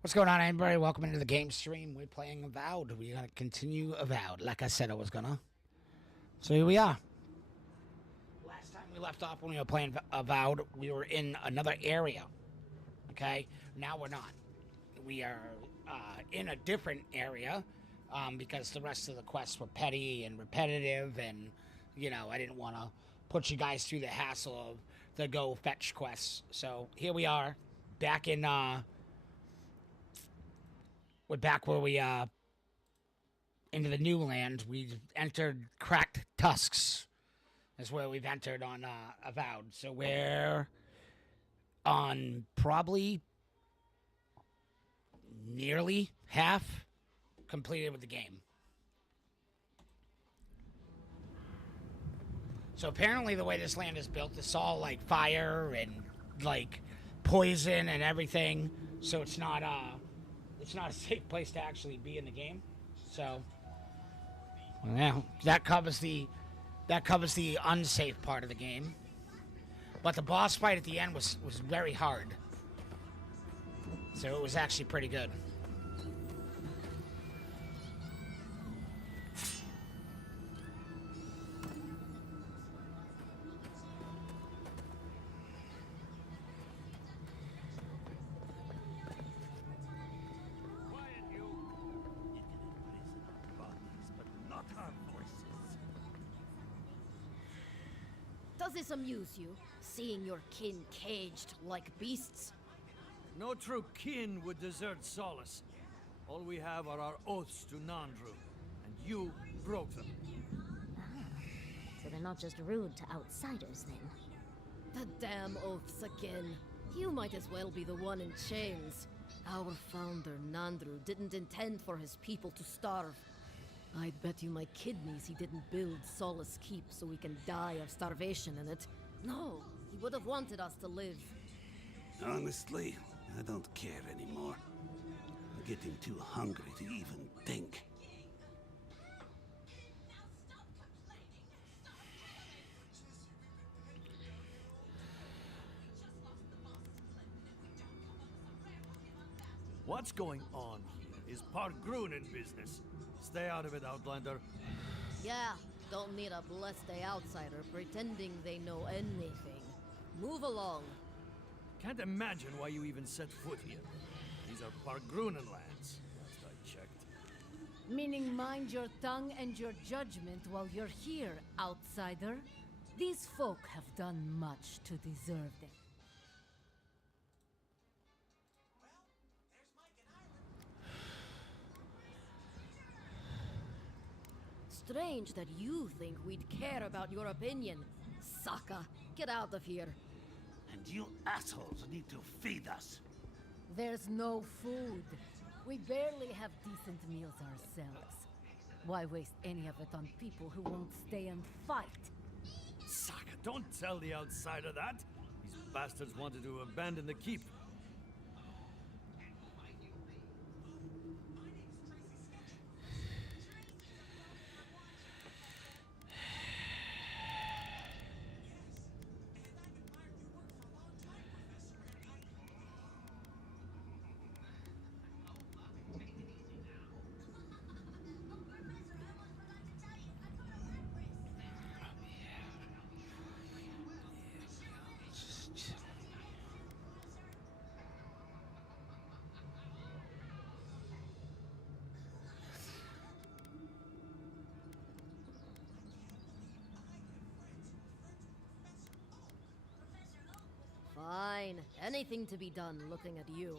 What's going on, everybody? Welcome into the game stream. We're playing Avowed. We're going to continue Avowed, like I said I was going to. So here we are. Last time we left off when we were playing Avowed, we were in another area. Okay? Now we're not. We are in a different area because the rest of the quests were petty and repetitive, and, you know, I didn't want to put you guys through the hassle of the go fetch quests. So here we are, back in... we're back where we, into the new land. We entered Cracked Tusks. Is where we've entered on, Avowed. So we're on probably nearly half completed with the game. So apparently the way this land is built, it's all, like, fire and, like, poison and everything. So it's not a safe place to actually be in the game. So, yeah, that covers the unsafe part of the game. But the boss fight at the end was very hard. So it was actually pretty good. Does this amuse you, seeing your kin caged like beasts? No true kin would desert Solace. All we have are our oaths to Nandru, and you broke them. So they're not just rude to outsiders, then? The damn oaths again. You might as well be the one in chains. Our founder, Nandru, didn't intend for his people to starve. I'd bet you my kidneys he didn't build Solace Keep so we can die of starvation in it. No, he would have wanted us to live. Honestly, I don't care anymore. I'm getting too hungry to even think. What's going on here is Pargrunen business. Stay out of it, Outlander. Yeah, don't need a blessed outsider pretending they know anything. Move along. Can't imagine why you even set foot here. These are Pargrunen lands, last I checked. Meaning mind your tongue and your judgment while you're here, outsider. These folk have done much to deserve it. Strange that you think we'd care about your opinion. Saka, get out of here. And you assholes need to feed us. There's no food. We barely have decent meals ourselves. Why waste any of it on people who won't stay and fight? Saka, don't tell the outsider that. These bastards wanted to abandon the keep. Fine. Anything to be done looking at you.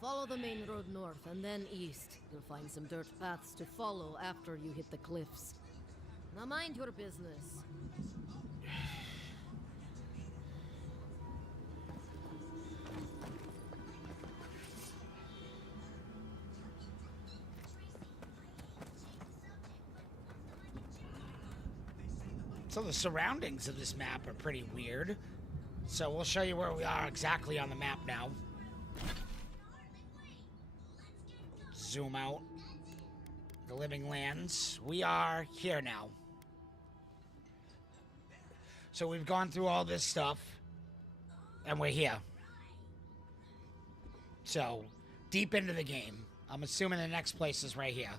Follow the main road north and then east. You'll find some dirt paths to follow after you hit the cliffs. Now mind your business. So the surroundings of this map are pretty weird. So we'll show you where we are exactly on the map now. Zoom out. The Living Lands. We are here now. So we've gone through all this stuff, and we're here. So deep into the game. I'm assuming the next place is right here.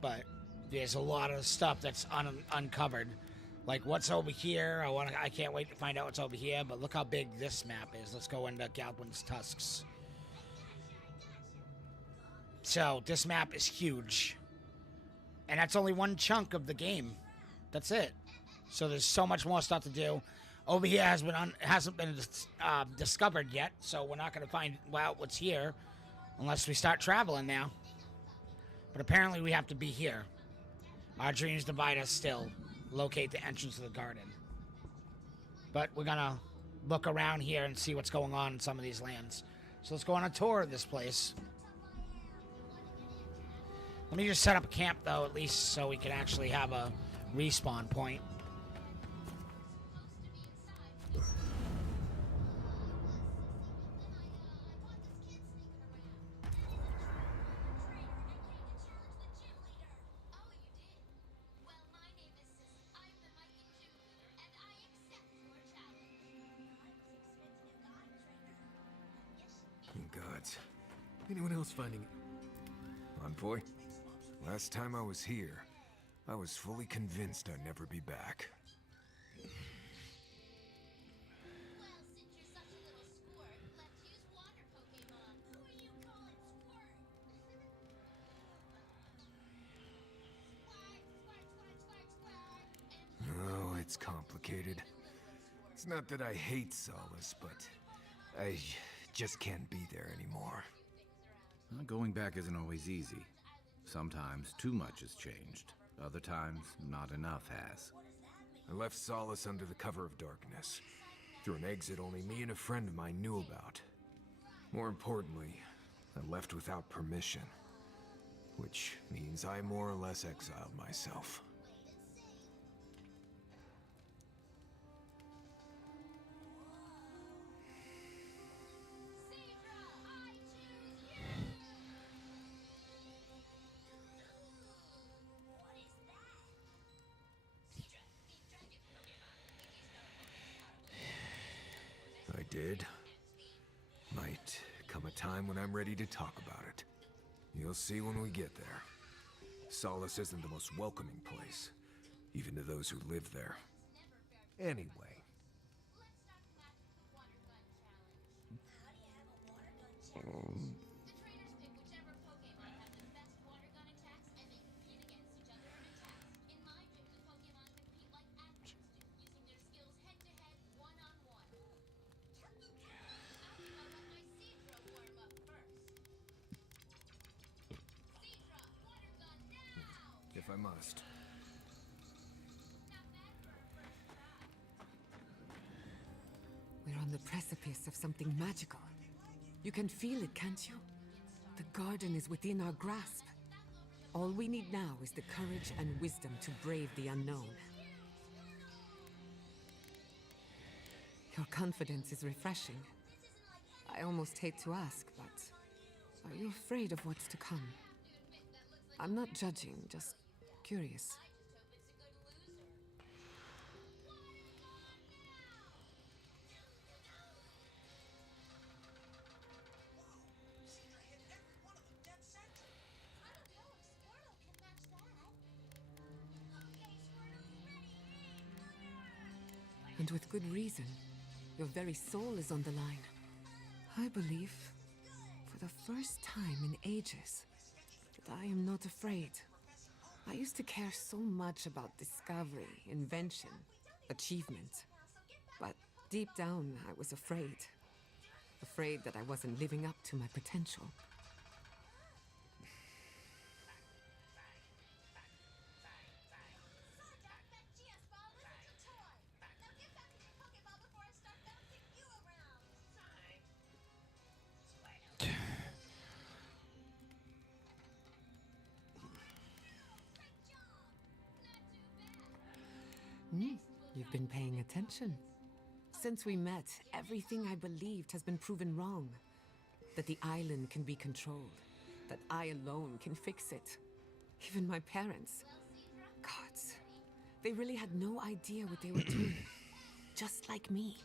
But there's a lot of stuff that's uncovered. Like what's over here. I can't wait to find out what's over here. But look how big this map is. Let's go into Galwin's Tusks. So this map is huge. And that's only one chunk of the game. That's it. So there's so much more stuff to do. Over here hasn't been discovered yet, so we're not going to find out what's here unless we start traveling now. But apparently we have to be here. Our dreams divide us still. Locate the entrance to the garden. But we're going to look around here and see what's going on in some of these lands. So let's go on a tour of this place. Let me just set up a camp, though, at least so we can actually have a respawn point. Gods. Anyone else finding... Envoy? Last time I was here, I was fully convinced I'd never be back. Oh, it's complicated. It's not that I hate Solace, but I just can't be there anymore. Going back isn't always easy. Sometimes too much has changed. Other times, not enough has. I left Solace under the cover of darkness, through an exit only me and a friend of mine knew about. More importantly, I left without permission, which means I more or less exiled myself. I did. Might come a time when I'm ready to talk about it. You'll see when we get there. Solace isn't the most welcoming place, even to those who live there. Anyway. If I must. We're on the precipice of something magical. You can feel it, can't you? The garden is within our grasp. All we need now is the courage and wisdom to brave the unknown. Your confidence is refreshing. I almost hate to ask, but are you afraid of what's to come? I'm not judging, just curious. And with good reason. Your very soul is on the line. I believe, for the first time in ages, that I am not afraid. I used to care so much about discovery, invention, achievement. But deep down, I was afraid. Afraid that I wasn't living up to my potential. You've been paying attention. Since we met, everything I believed has been proven wrong. That the island can be controlled. That I alone can fix it. Even my parents. Gods. They really had no idea what they were doing. Just like me.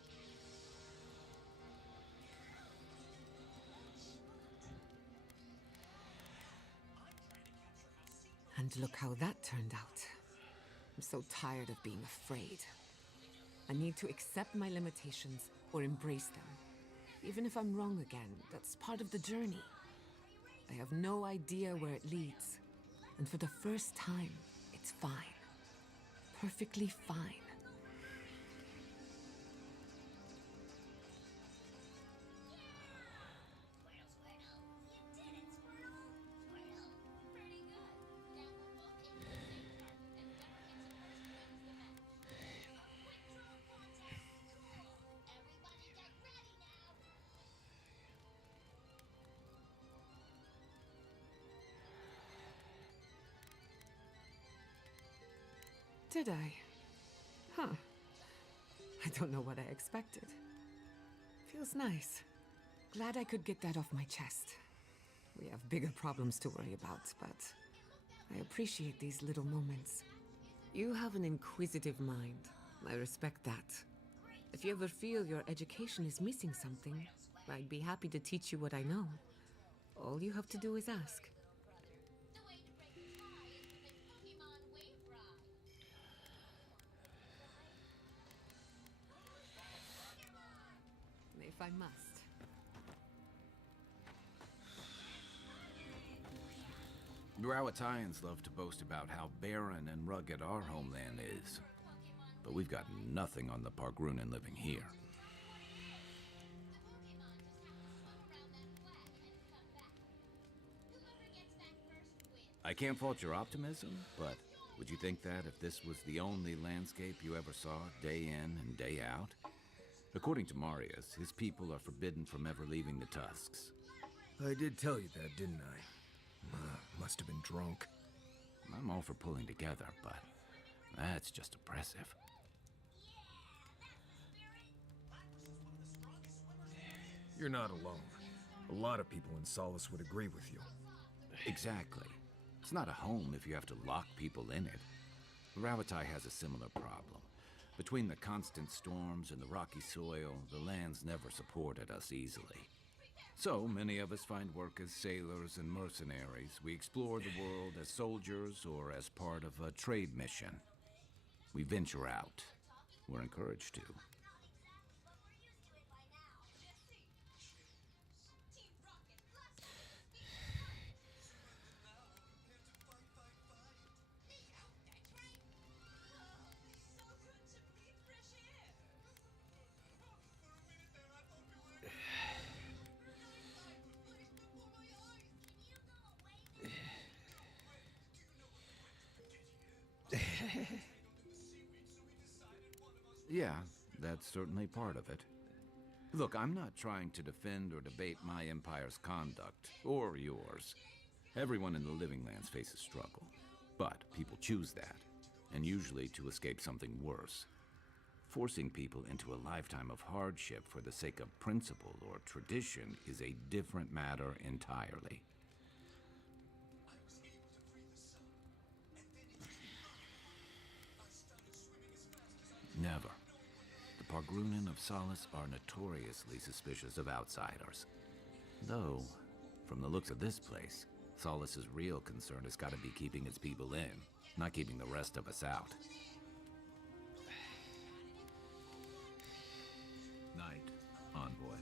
And look how that turned out. I'm so tired of being afraid. I need to accept my limitations or embrace them. Even if I'm wrong again, that's part of the journey. I have no idea where it leads. And for the first time, it's fine. Perfectly fine. Did I? Huh. I don't know what I expected. Feels nice. Glad I could get that off my chest. We have bigger problems to worry about, but I appreciate these little moments. You have an inquisitive mind. I respect that. If you ever feel your education is missing something, I'd be happy to teach you what I know. All you have to do is ask. If I must. Rawatayans love to boast about how barren and rugged our homeland is. But we've got nothing on the Pargrunan living here. I can't fault your optimism, but would you think that if this was the only landscape you ever saw, day in and day out? According to Marius, his people are forbidden from ever leaving the Tusks. I did tell you that, didn't I? Must have been drunk. I'm all for pulling together, but that's just oppressive. You're not alone. A lot of people in Solace would agree with you. Exactly. It's not a home if you have to lock people in it. Ravatai has a similar problem. Between the constant storms and the rocky soil, the land's never supported us easily. So many of us find work as sailors and mercenaries. We explore the world as soldiers or as part of a trade mission. We venture out. We're encouraged to. Yeah, that's certainly part of it. Look, I'm not trying to defend or debate my empire's conduct, or yours. Everyone in the Living Lands faces struggle. But people choose that, and usually to escape something worse. Forcing people into a lifetime of hardship for the sake of principle or tradition is a different matter entirely. Never. The Pargrunan of Solace are notoriously suspicious of outsiders. Though, from the looks of this place, Solace's real concern has got to be keeping its people in, not keeping the rest of us out. Night, envoy.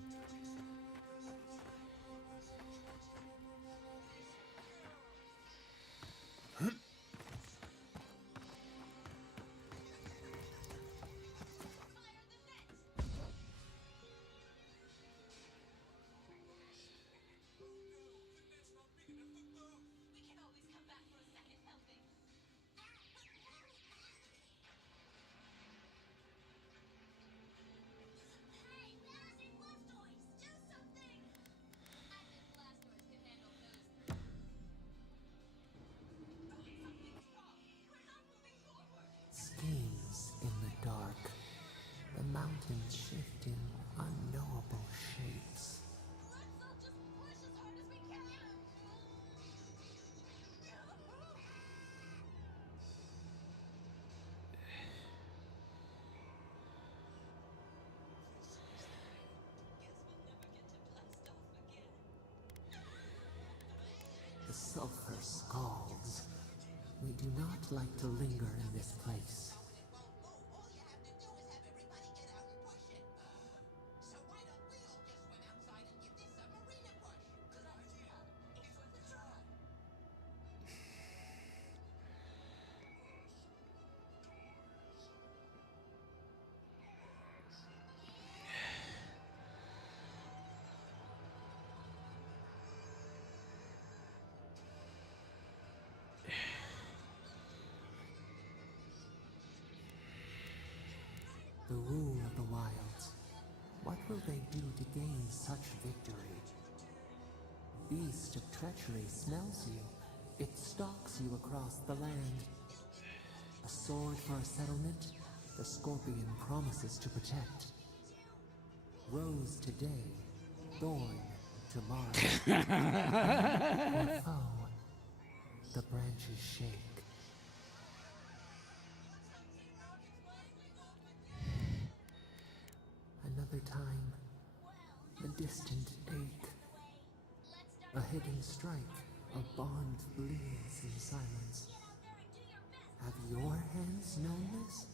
Schemes in the dark, the mountains shift in unknowable shapes. The sulfur scalds, We do not like to linger in this place. The rule of the wilds. What will they do to gain such victory? Beast of treachery smells you. It stalks you across the land. A sword for a settlement, the scorpion promises to protect. Rose today, thorn tomorrow. Or foe, the branches shake. Another time, a distant ache. A hidden strike, a bond bleeds in silence. Have your hands known this?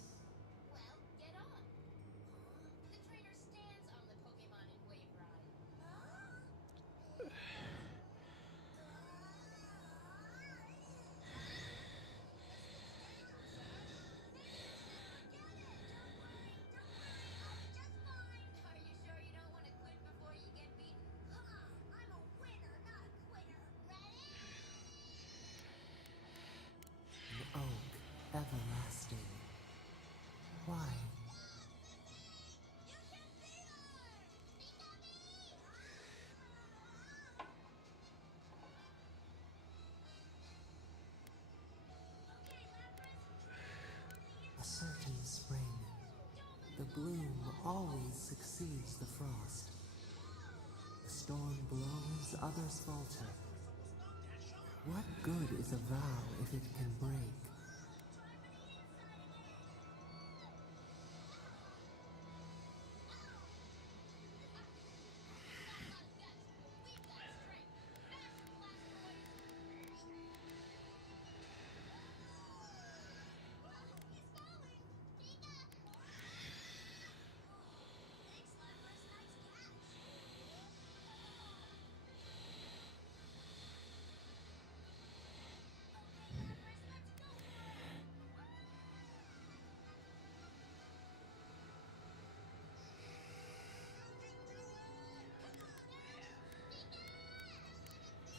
An oak everlasting. Why? A certain spring. The bloom always succeeds the frost. The storm blows, others falter. What good is a vow if it can break?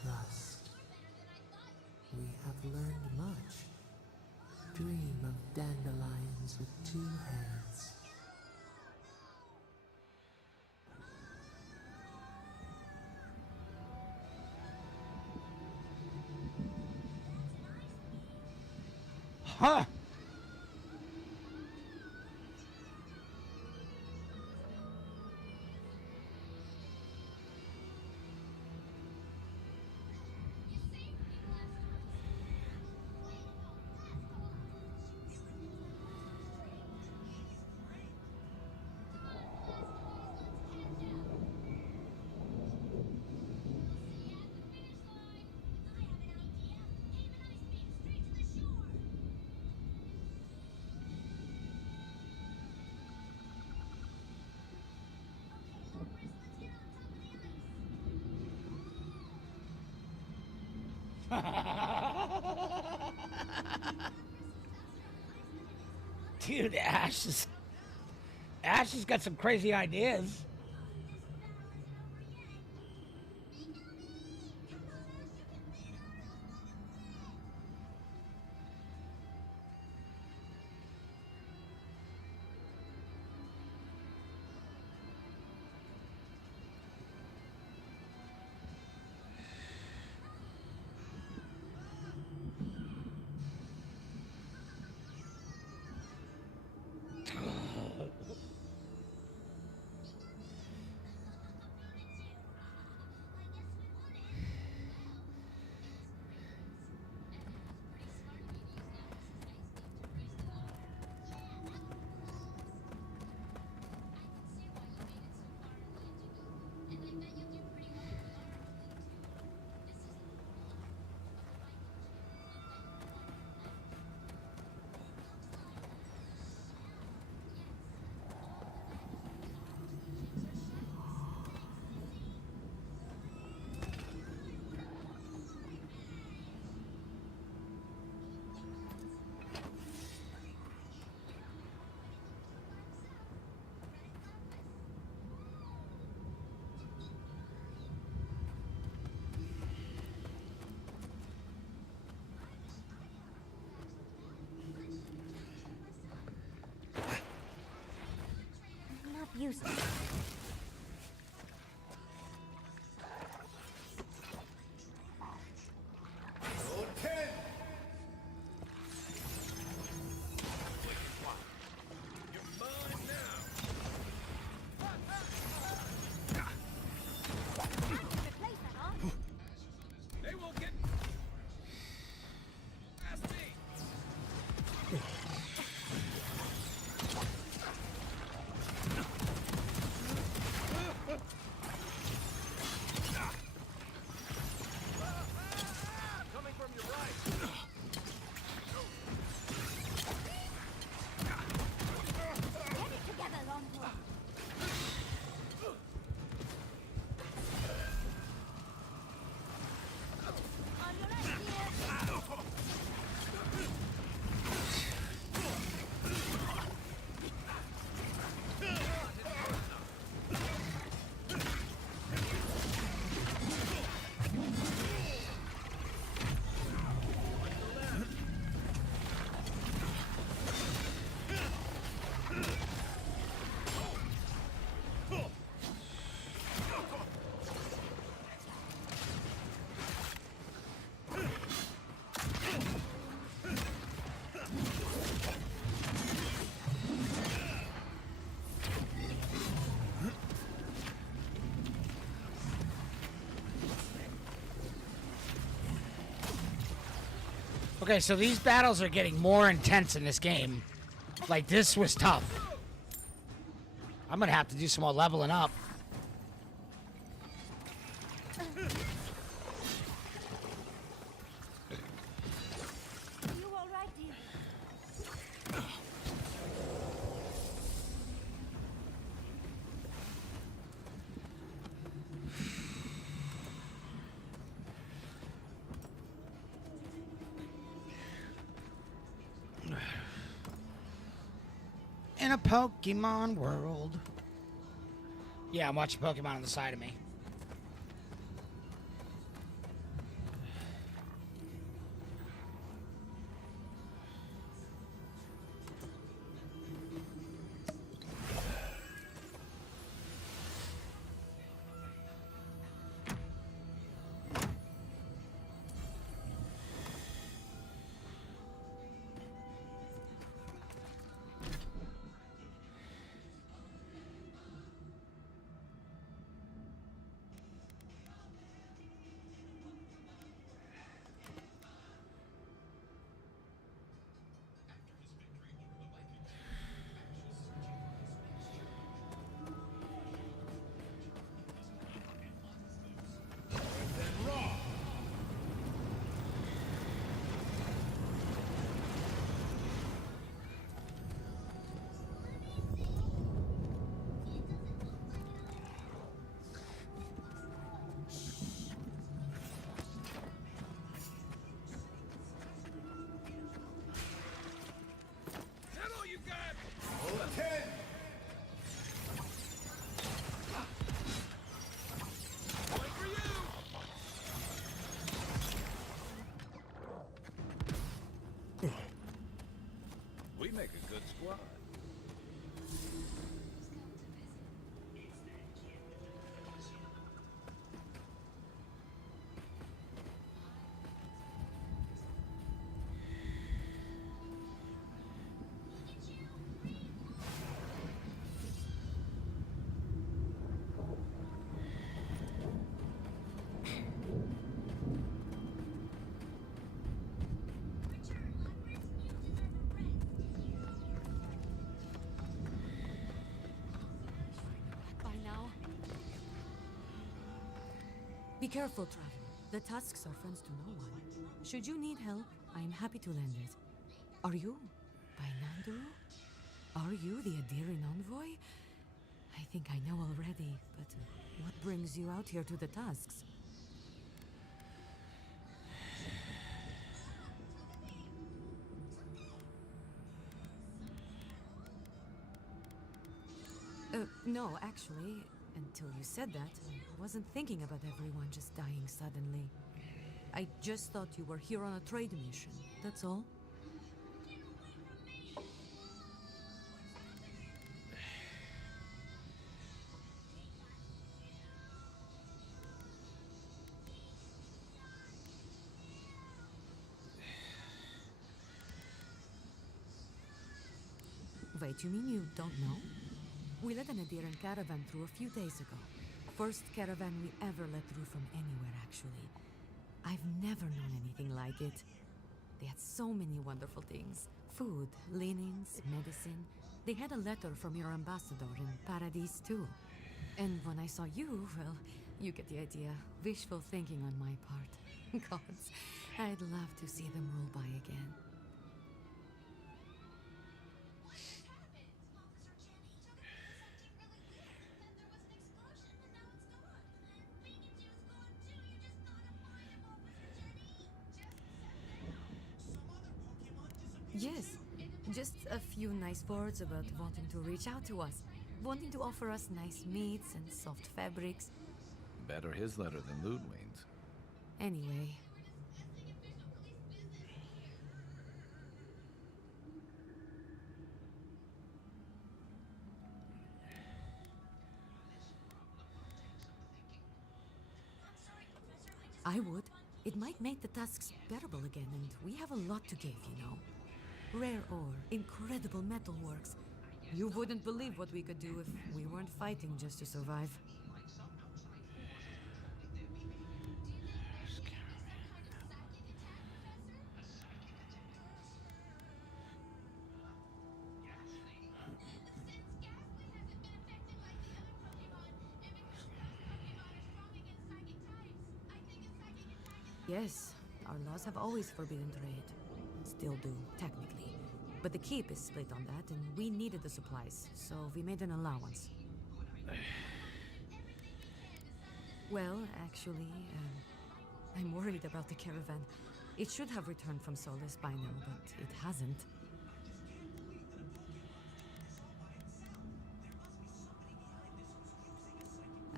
Thus, we have learned much. Dream of dandelions with two hands. Huh. Dude, Ash has got some crazy ideas. useless. Okay, so these battles are getting more intense in this game. Like, this was tough. I'm gonna have to do some more leveling up. You all right, dear? In a Pokemon world. Yeah, I'm watching Pokemon on the side of me. We make a good squad. Be careful, traveler. The Tusks are friends to no one. Should you need help, I am happy to lend it. Are you by Nanduru? Are you the Adiran envoy? I think I know already, but what brings you out here to the Tusks? No, actually, until you said that, I wasn't thinking about everyone just dying suddenly. I just thought you were here on a trade mission, that's all. Wait, you mean you don't know? We let an Adiran caravan through a few days ago. First caravan we ever let through from anywhere, actually. I've never known anything like it. They had so many wonderful things. Food, linens, medicine. They had a letter from your ambassador in Paradise, too. And when I saw you, well, you get the idea. Wishful thinking on my part. Gods, I'd love to see them roll by again. Yes, just a few nice words about wanting to reach out to us, wanting to offer us nice meats and soft fabrics. Better his letter than Ludwine's. Anyway. I would. It might make the tasks bearable again, and we have a lot to give, you know. Rare ore, incredible metalworks. You wouldn't believe what we could do if we weren't fighting just to survive. Yes, our laws have always forbidden trade. Still do, technically. But the keep is split on that, and we needed the supplies, so we made an allowance. Well, actually, I'm worried about the caravan. It should have returned from Solace by now, but it hasn't.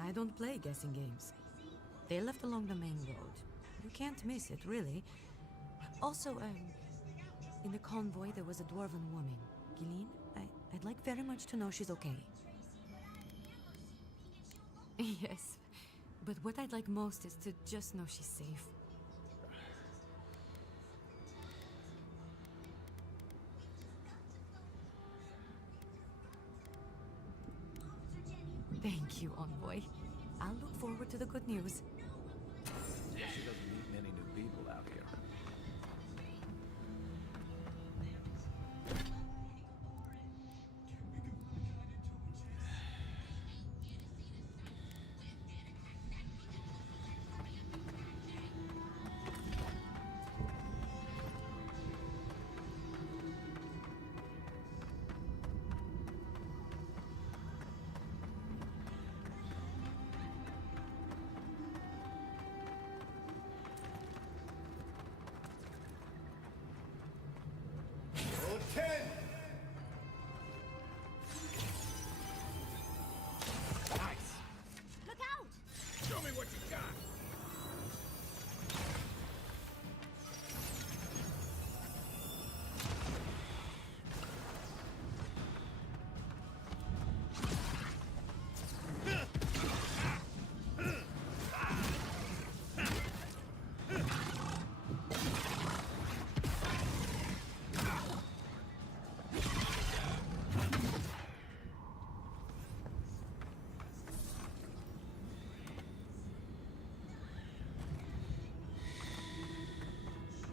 I don't play guessing games. They left along the main road. You can't miss it, really. Also, in the convoy there was a dwarven woman. Gilleen, I'd like very much to know she's okay. Yes, but what I'd like most is to just know she's safe. Thank you, Envoy. I'll look forward to the good news. Guess she doesn't meet many new people out here.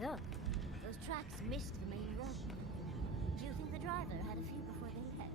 Look, those tracks missed the main road. Do you think the driver had a few before they left?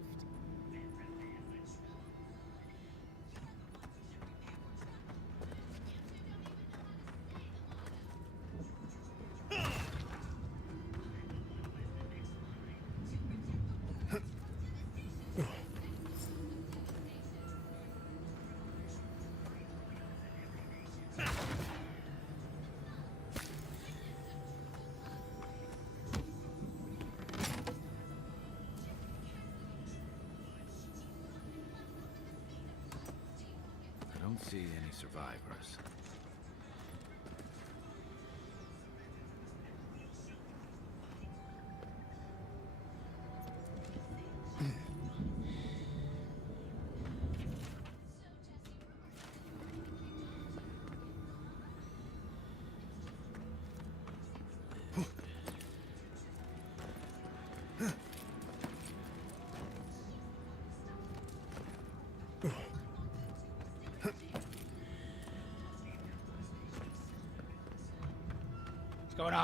I don't see any survivors.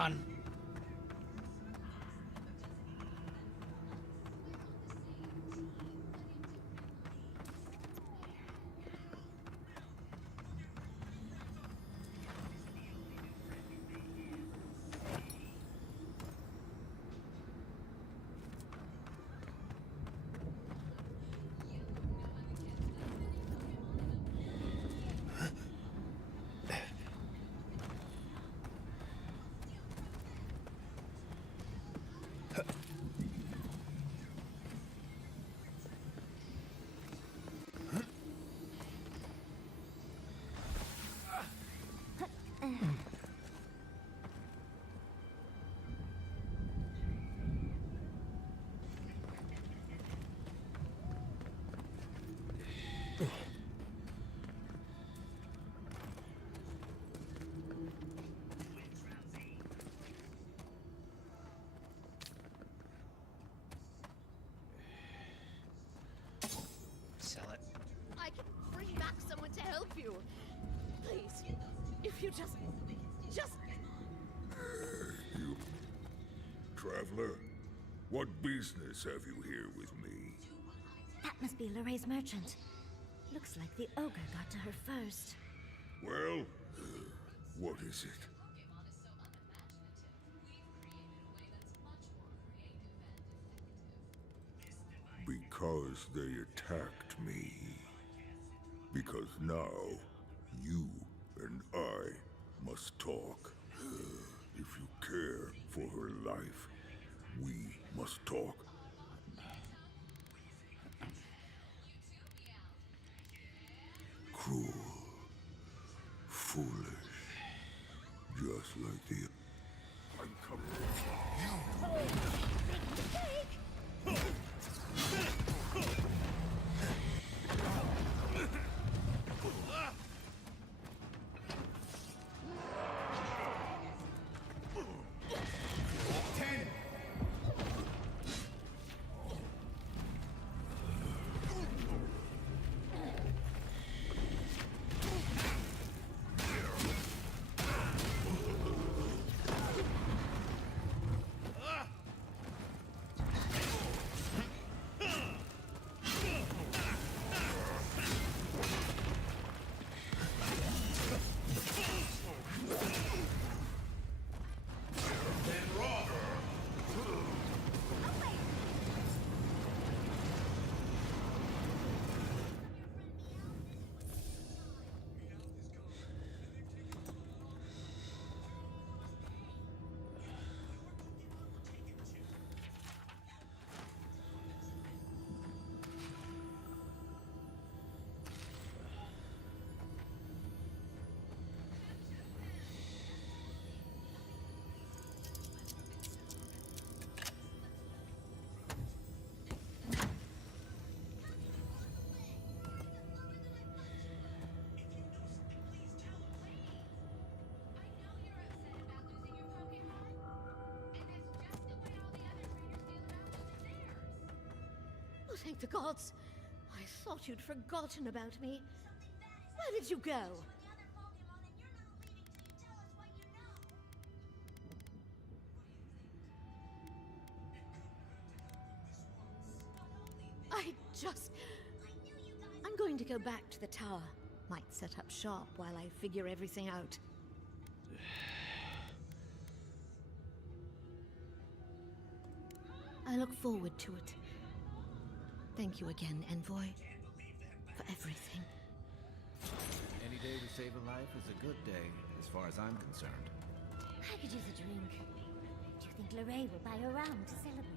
on. Sell it. I can bring back someone to help you. Please, if you just... You... Traveler, what business have you here with me? That must be Lorraine's merchant. Looks like the ogre got to her first. Well, what is it? Because they attacked me. Because now, you and I must talk. If you care for her life, we must talk. Cruel. Foolish. Just like the... I'm coming. Oh, thank the gods. I thought you'd forgotten about me. Where did you go? I'm going to go back to the tower. Might set up shop while I figure everything out. I look forward to it. Thank you again, Envoy, for everything. Any day to save a life is a good day, as far as I'm concerned. I could use a drink. Do you think Lorraine will buy a round to celebrate?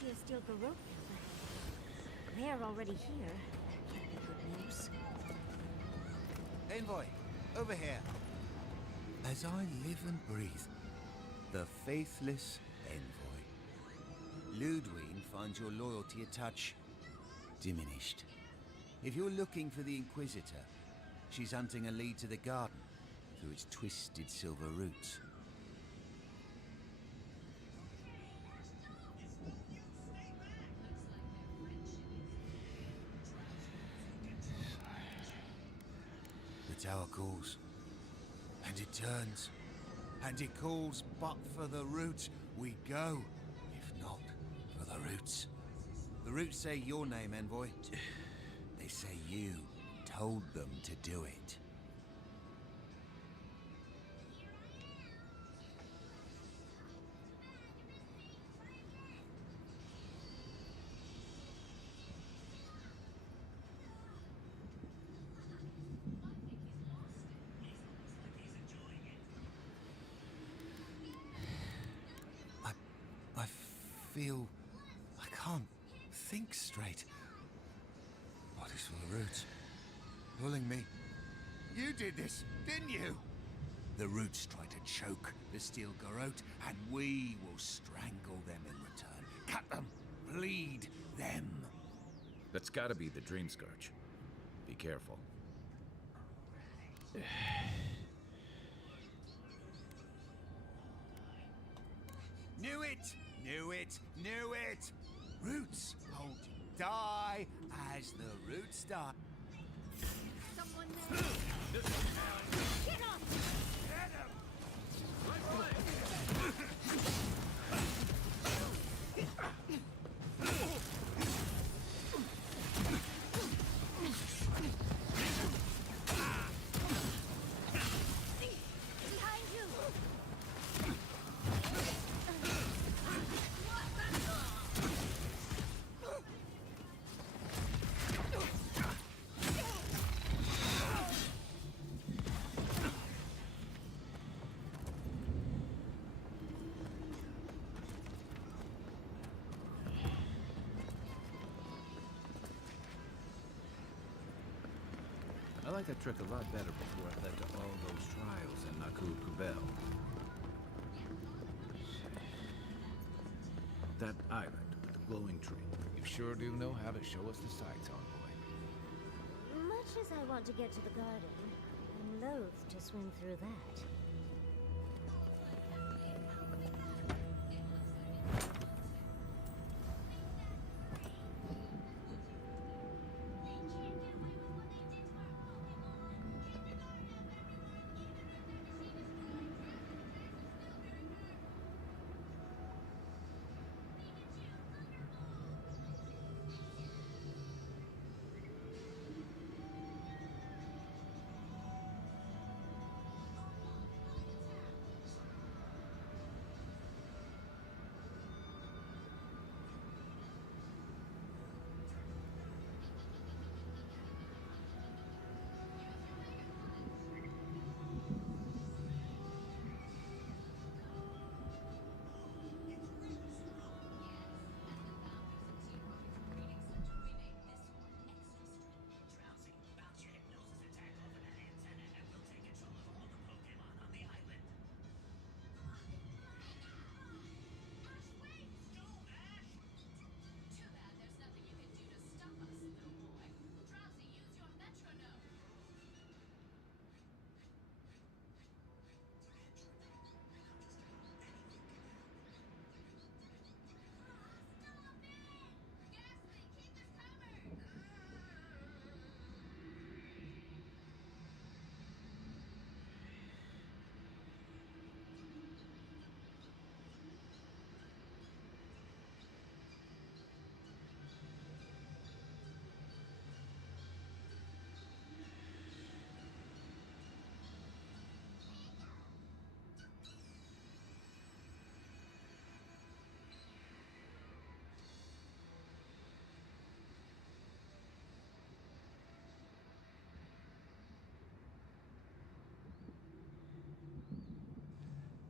see a steel garrote builder. They're already here. That can't be good news. Envoy, over here. As I live and breathe, the faithless Envoy. Ludwig finds your loyalty a touch diminished. If you're looking for the Inquisitor, she's hunting a lead to the garden through its twisted silver roots. The tower calls, and it turns, and it calls, but for the roots we go, if not for the roots. The roots say your name, Envoy. They say you told them to do it. I feel I can't think straight. Body's full of roots. Pulling me. You did this, didn't you? The roots try to choke the steel garrote, and we will strangle them in return. Cut them, bleed them. That's gotta be the Dream Scourge. Be careful. Knew it! Knew it! Knew it! Roots hold you. Die as the roots die. Someone there! Get off! Get him! Behind you! I like that trick a lot better before it led to all those trials in Naku Kubel. That island with the glowing tree. You sure do know how to show us the sights, Envoy. Much as I want to get to the garden, I'm loath to swim through that.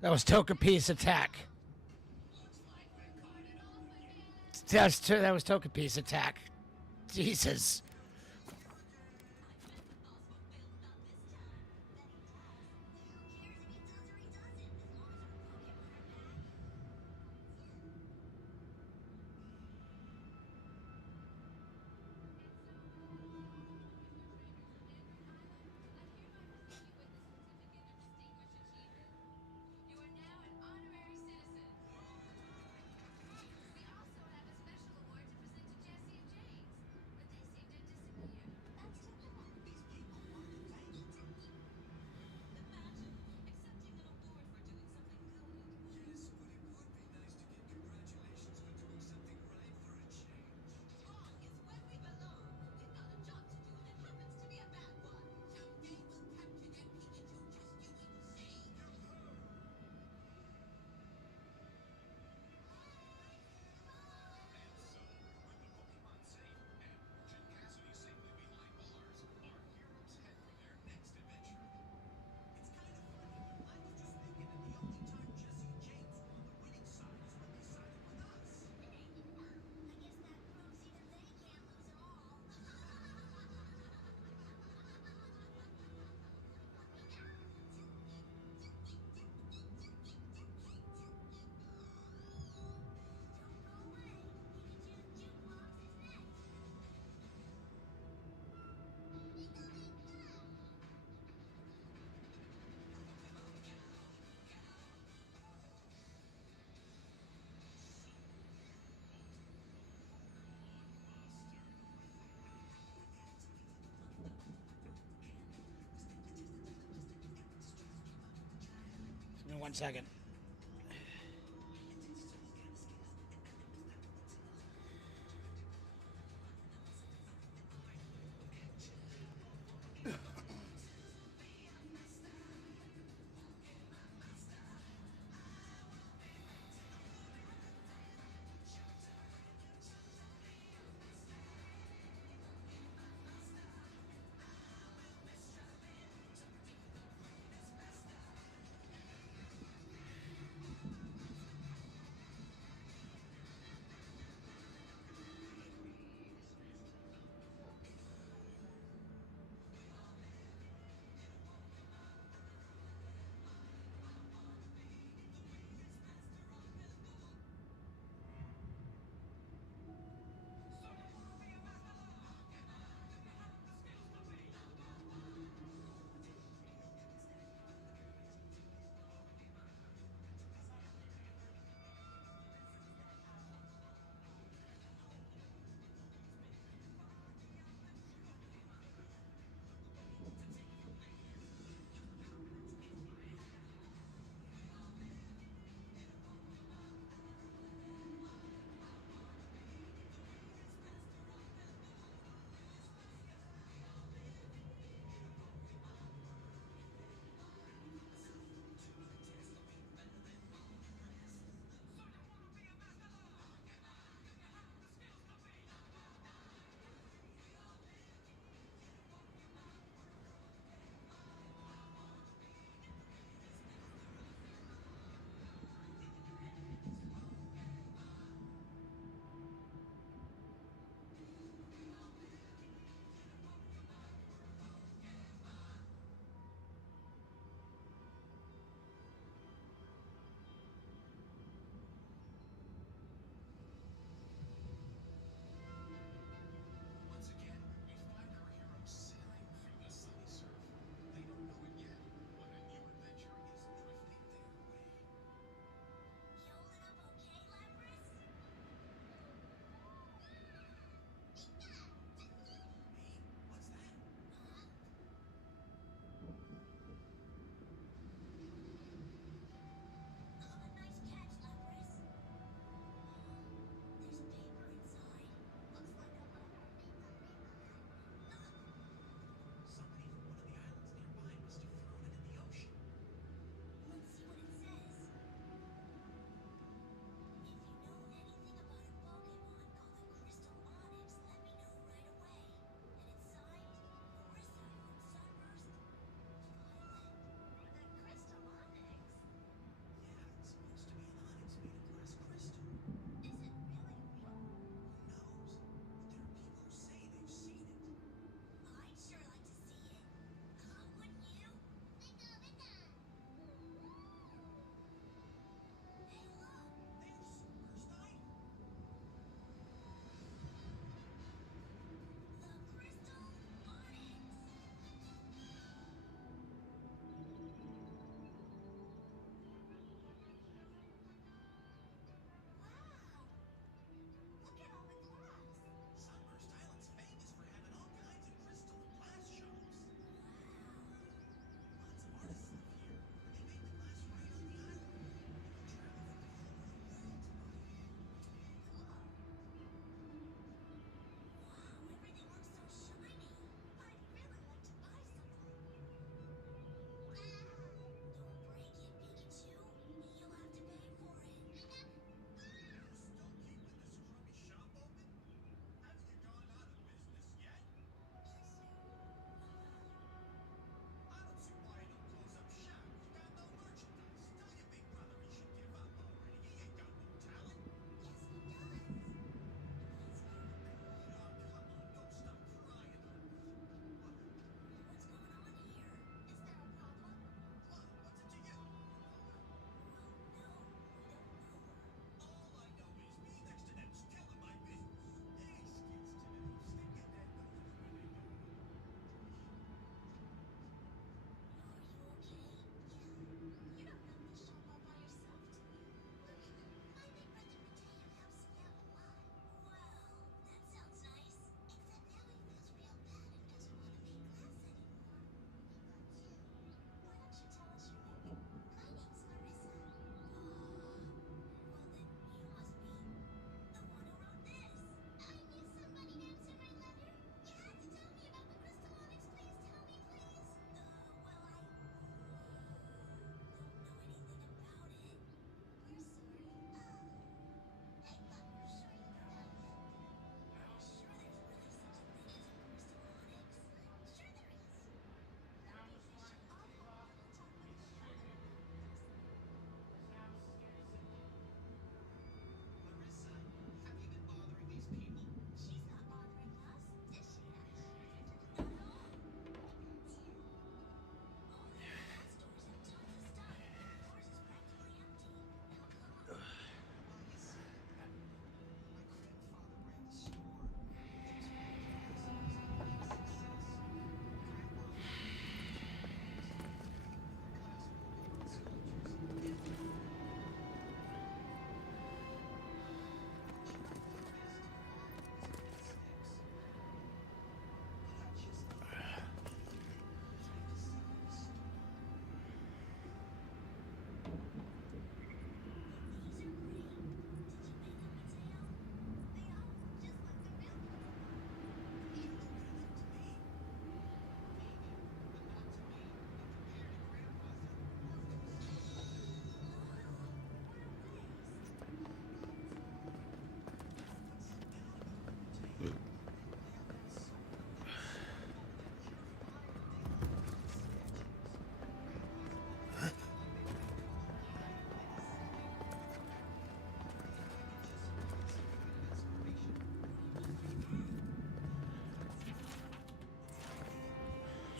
That was Togepi's attack. That was token piece attack. Jesus. Give me 1 second.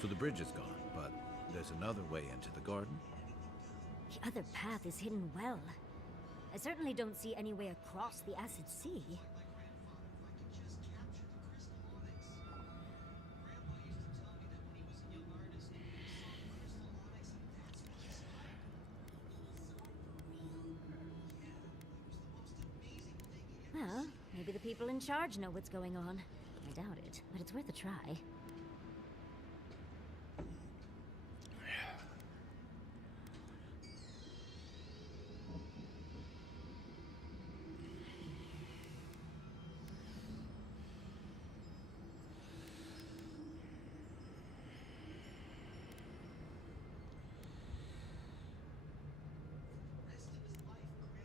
So the bridge is gone, but there's another way into the garden? The other path is hidden well. I certainly don't see any way across the Acid Sea. Well, maybe the people in charge know what's going on. I doubt it, but it's worth a try.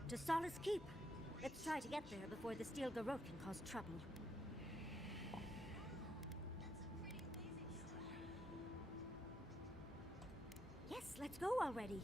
To Solace Keep. Let's try to get there before the Steel Garrote can cause trouble. Yes, let's go already.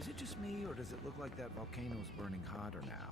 Is it just me, or does it look like that volcano's burning hotter now?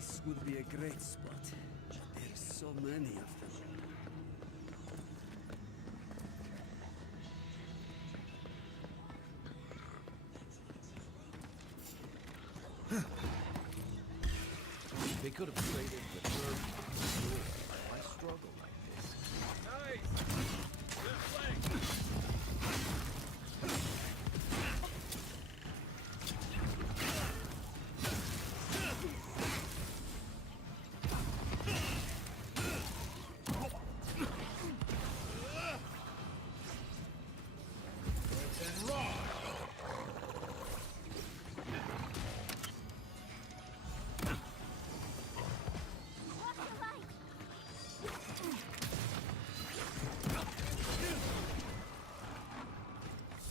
This would be a great spot. There's so many of them. could have traded the dirt for my struggle like this. Nice! Good flank!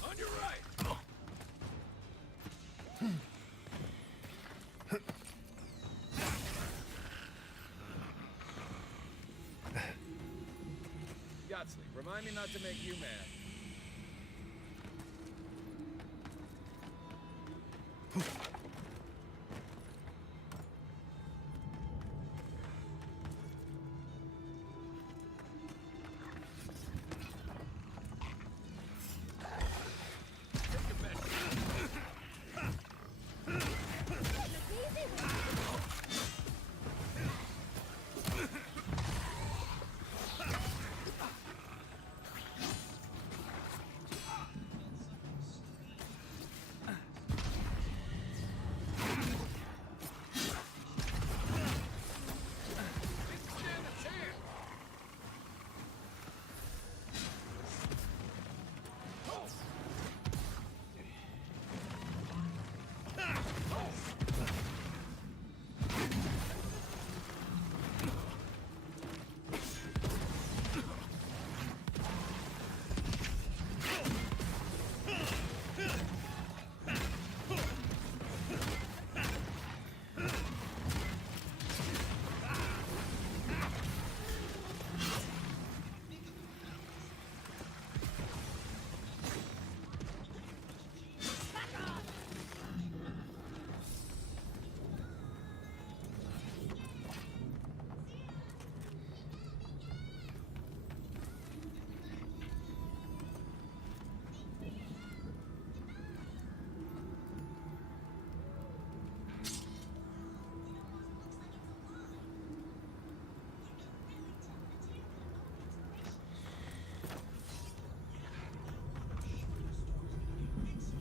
On your right! Yatsley, remind me not to make you mad.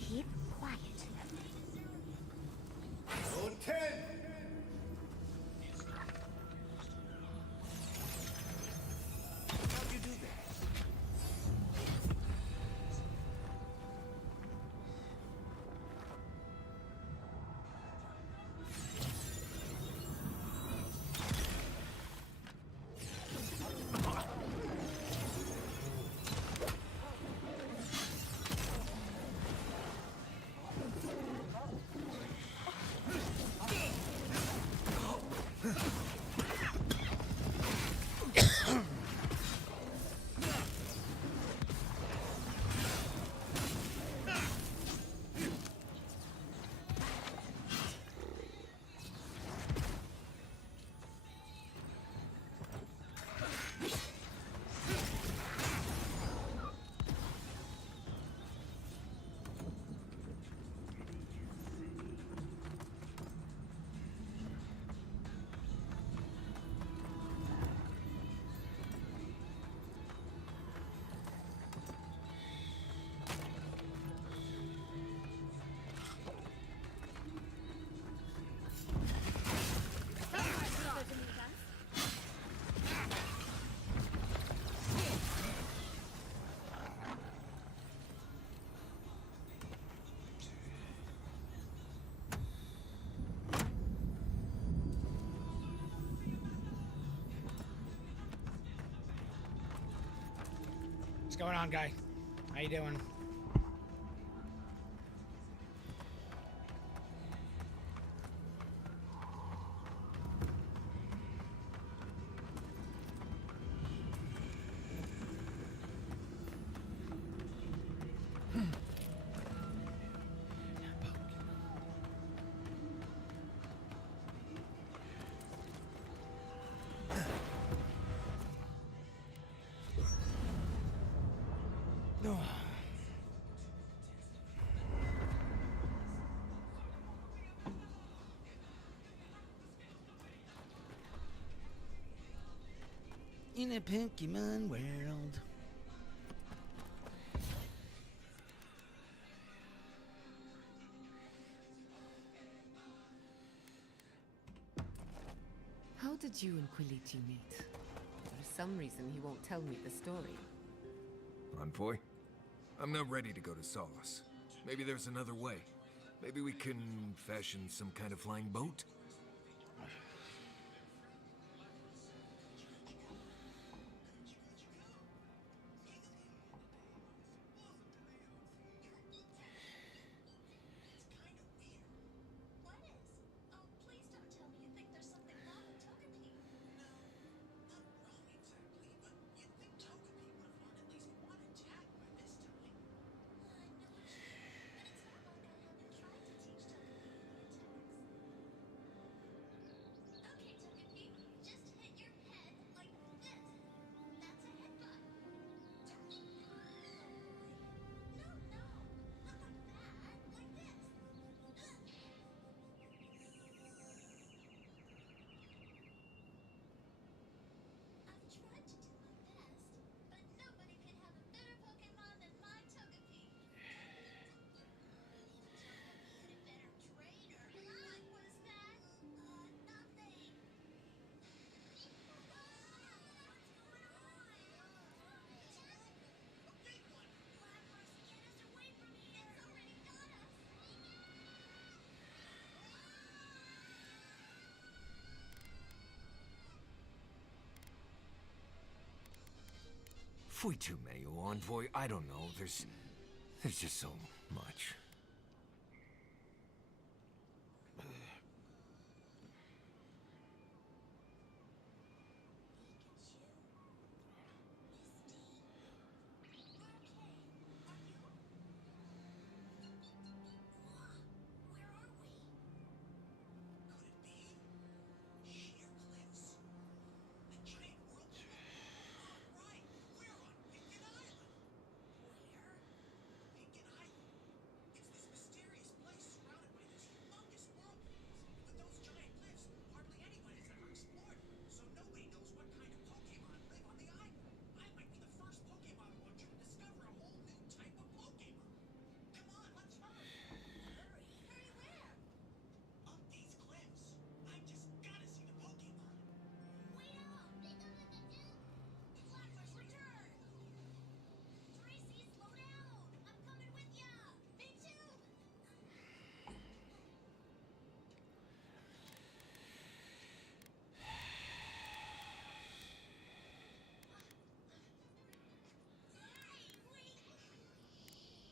Keep quiet. Zone 10! How'd you do that? What's going on, guy? How you doing? In a Pokemon world. How did you and Quilichi meet? For some reason, he won't tell me the story. Envoy? I'm not ready to go to Solace. Maybe there's another way. Maybe we can fashion some kind of flying boat? Fui too, Mayo, Envoy. I don't know. There's just so much.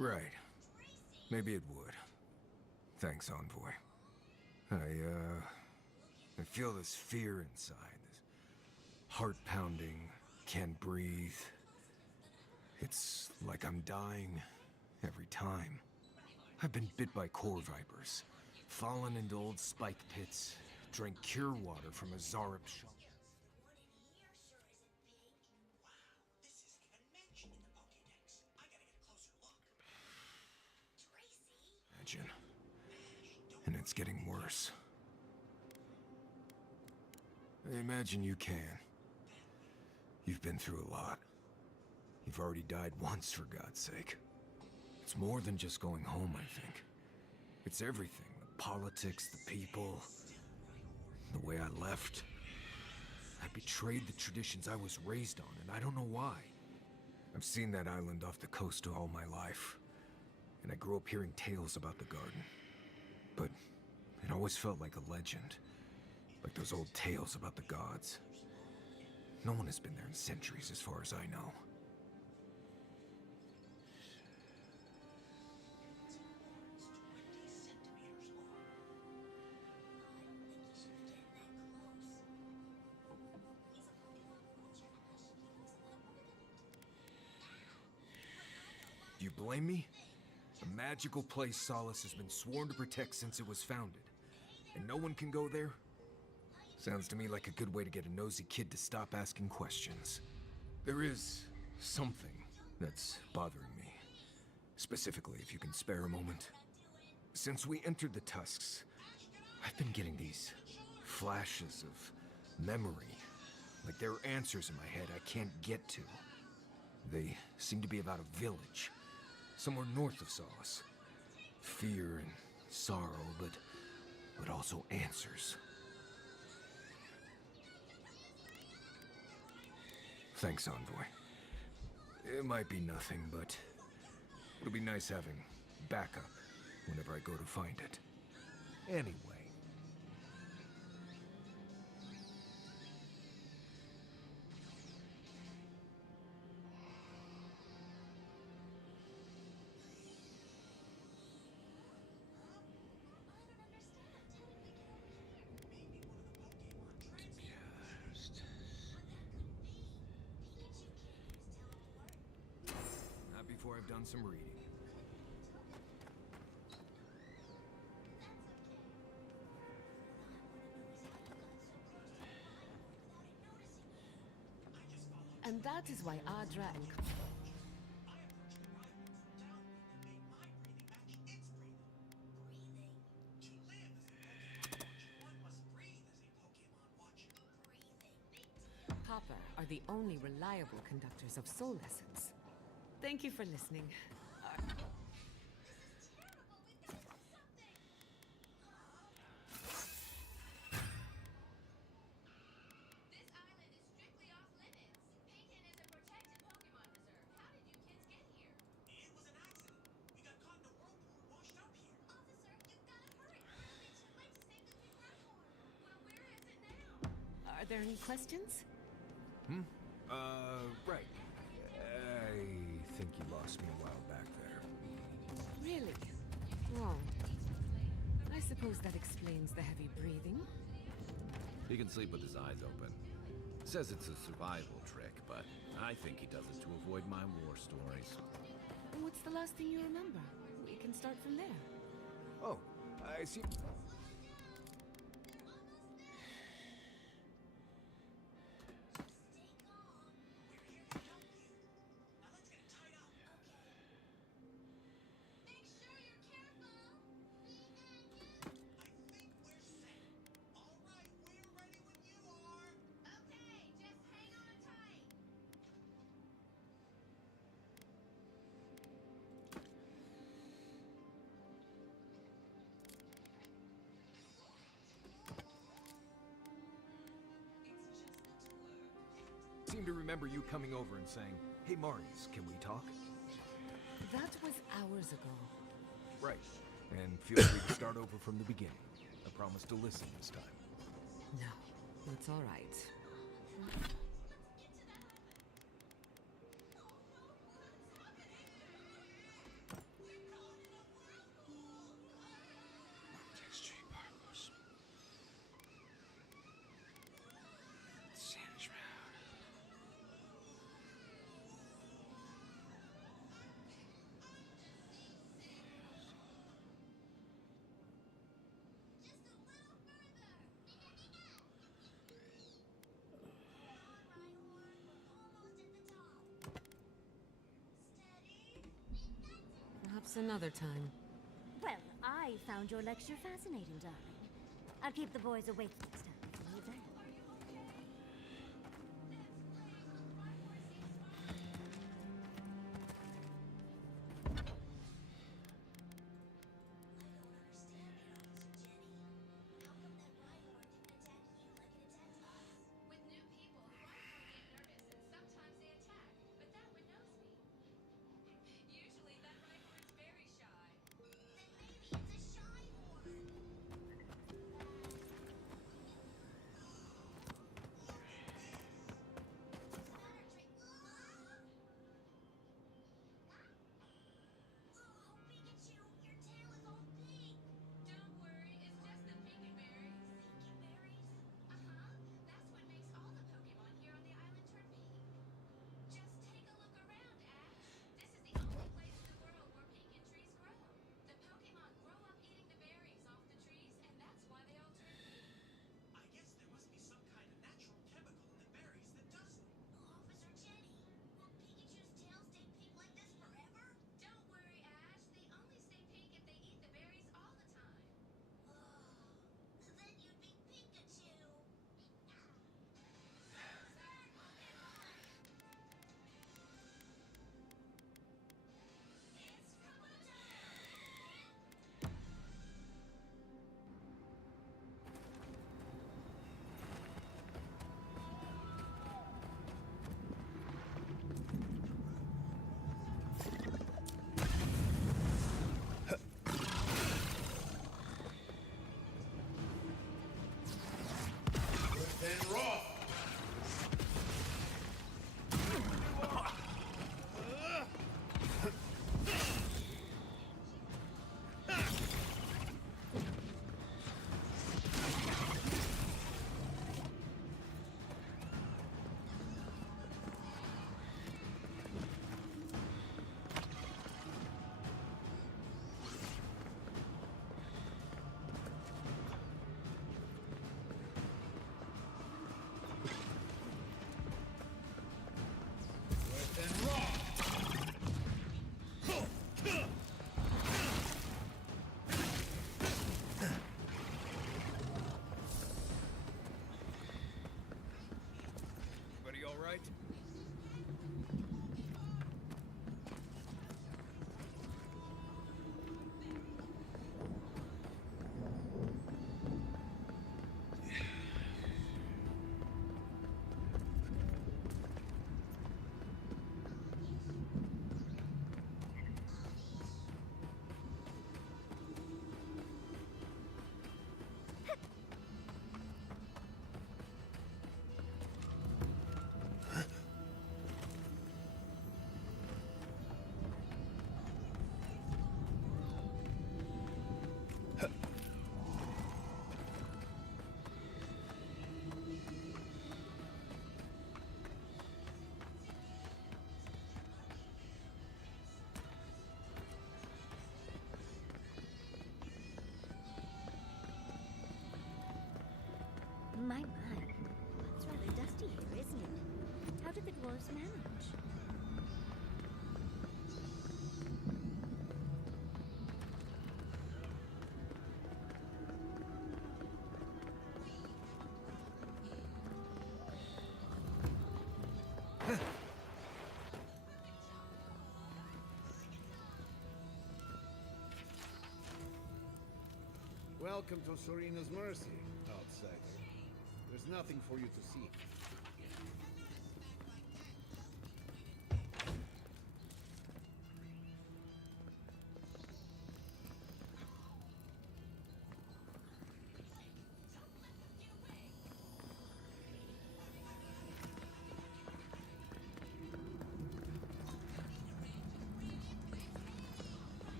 Right. Maybe it would. Thanks, Envoy. I feel this fear inside. This heart pounding, can't breathe. It's like I'm dying every time. I've been bit by core vipers, fallen into old spike pits, drank cure water from a Zarup shop. Imagine. And it's getting worse. I imagine you can. You've been through a lot. You've already died once, for God's sake. It's more than just going home, I think. It's everything. The politics, the people, the way I left. I betrayed the traditions I was raised on, and I don't know why. I've seen that island off the coast all my life, and I grew up hearing tales about the garden. But it always felt like a legend, like those old tales about the gods. No one has been there in centuries, as far as I know. You blame me? A magical place Solace has been sworn to protect since it was founded. And no one can go there? Sounds to me like a good way to get a nosy kid to stop asking questions. There is something that's bothering me. Specifically, if you can spare a moment. Since we entered the Tusks, I've been getting these flashes of memory. Like there are answers in my head I can't get to. They seem to be about a village, somewhere north of Solace. Fear and sorrow, but also answers. Thanks, Envoy. It might be nothing, but it'll be nice having backup whenever I go to find it. Anyway. Not before I've done some reading. And that is why Adra and... Copper are the only reliable conductors of soul essence. Thank you for listening. Are there any questions? Right. I think you lost me a while back there. Really? Oh. I suppose that explains the heavy breathing. He can sleep with his eyes open. Says it's a survival trick, but I think he does it to avoid my war stories. What's the last thing you remember? We can start from there. Oh, I see. I seem to remember you coming over and saying, "Hey, Marius, can we talk?" That was hours ago. Right. And feel free to start over from the beginning. I promise to listen this time. No, that's all right. Perhaps another time. Well, I found your lecture fascinating, darling. I'll keep the boys awake next time if you need that. close marriage. Welcome to Serina's Mercy, outsider. There's nothing for you to see.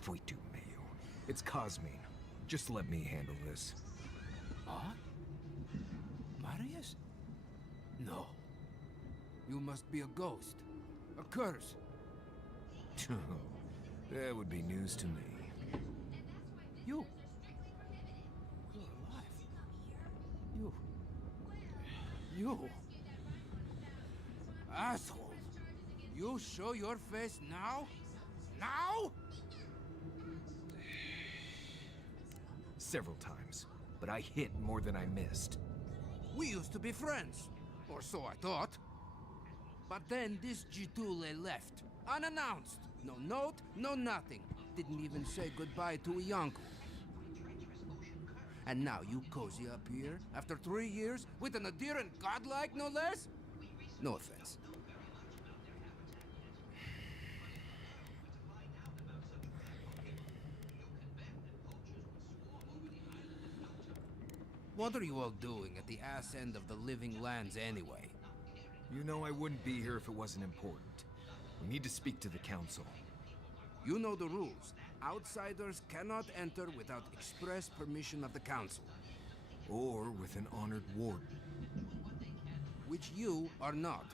Foi tu, meio. It's Cosmine. Just let me handle this. Huh? Marius? No. You must be a ghost. A curse. That would be news to me. You. You're alive. You. Asshole. You show your face now? Now? Several times, but I hit more than I missed. We used to be friends, or so I thought. But then this Gitule left, unannounced. No note, no nothing. Didn't even say goodbye to Iancu. And now you cozy up here, after 3 years, with an adherent godlike, no less? No offense. What are you all doing at the ass end of the living lands anyway? You know I wouldn't be here if it wasn't important. We need to speak to the council. You know the rules. Outsiders cannot enter without express permission of the council. Or with an honored warden. Which you are not.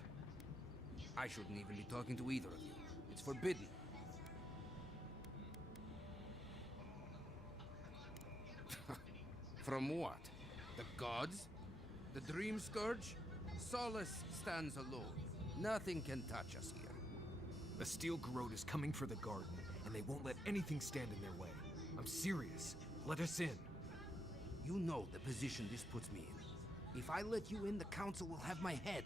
I shouldn't even be talking to either of you. It's forbidden. From what? The gods? The Dream Scourge? Solace stands alone. Nothing can touch us here. The steel garrote is coming for the garden, and they won't let anything stand in their way. I'm serious. Let us in. You know the position this puts me in. If I let you in, the council will have my head.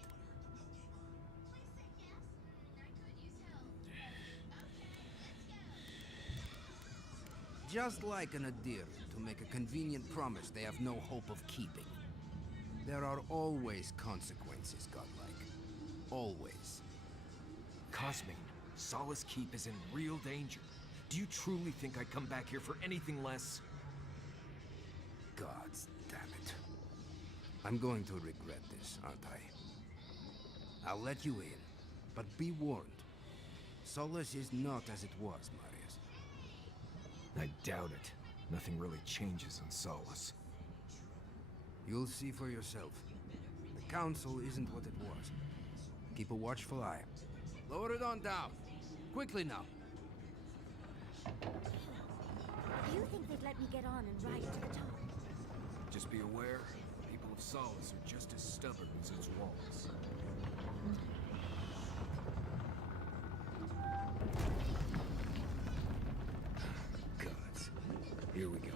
Just like an adherent to make a convenient promise they have no hope of keeping. There are always consequences, godlike. Always. Cosmine, Solace Keep is in real danger. Do you truly think I'd come back here for anything less? Gods damn it. I'm going to regret this, aren't I? I'll let you in, but be warned. Solace is not as it was, Marius. I doubt it. Nothing really changes in Solace. You'll see for yourself. The council isn't what it was. Keep a watchful eye. Lower it on down. Quickly now. Do you think they'd let me get on and ride to the top? Just be aware, people of Solace are just as stubborn as its walls. Gods. Here we go.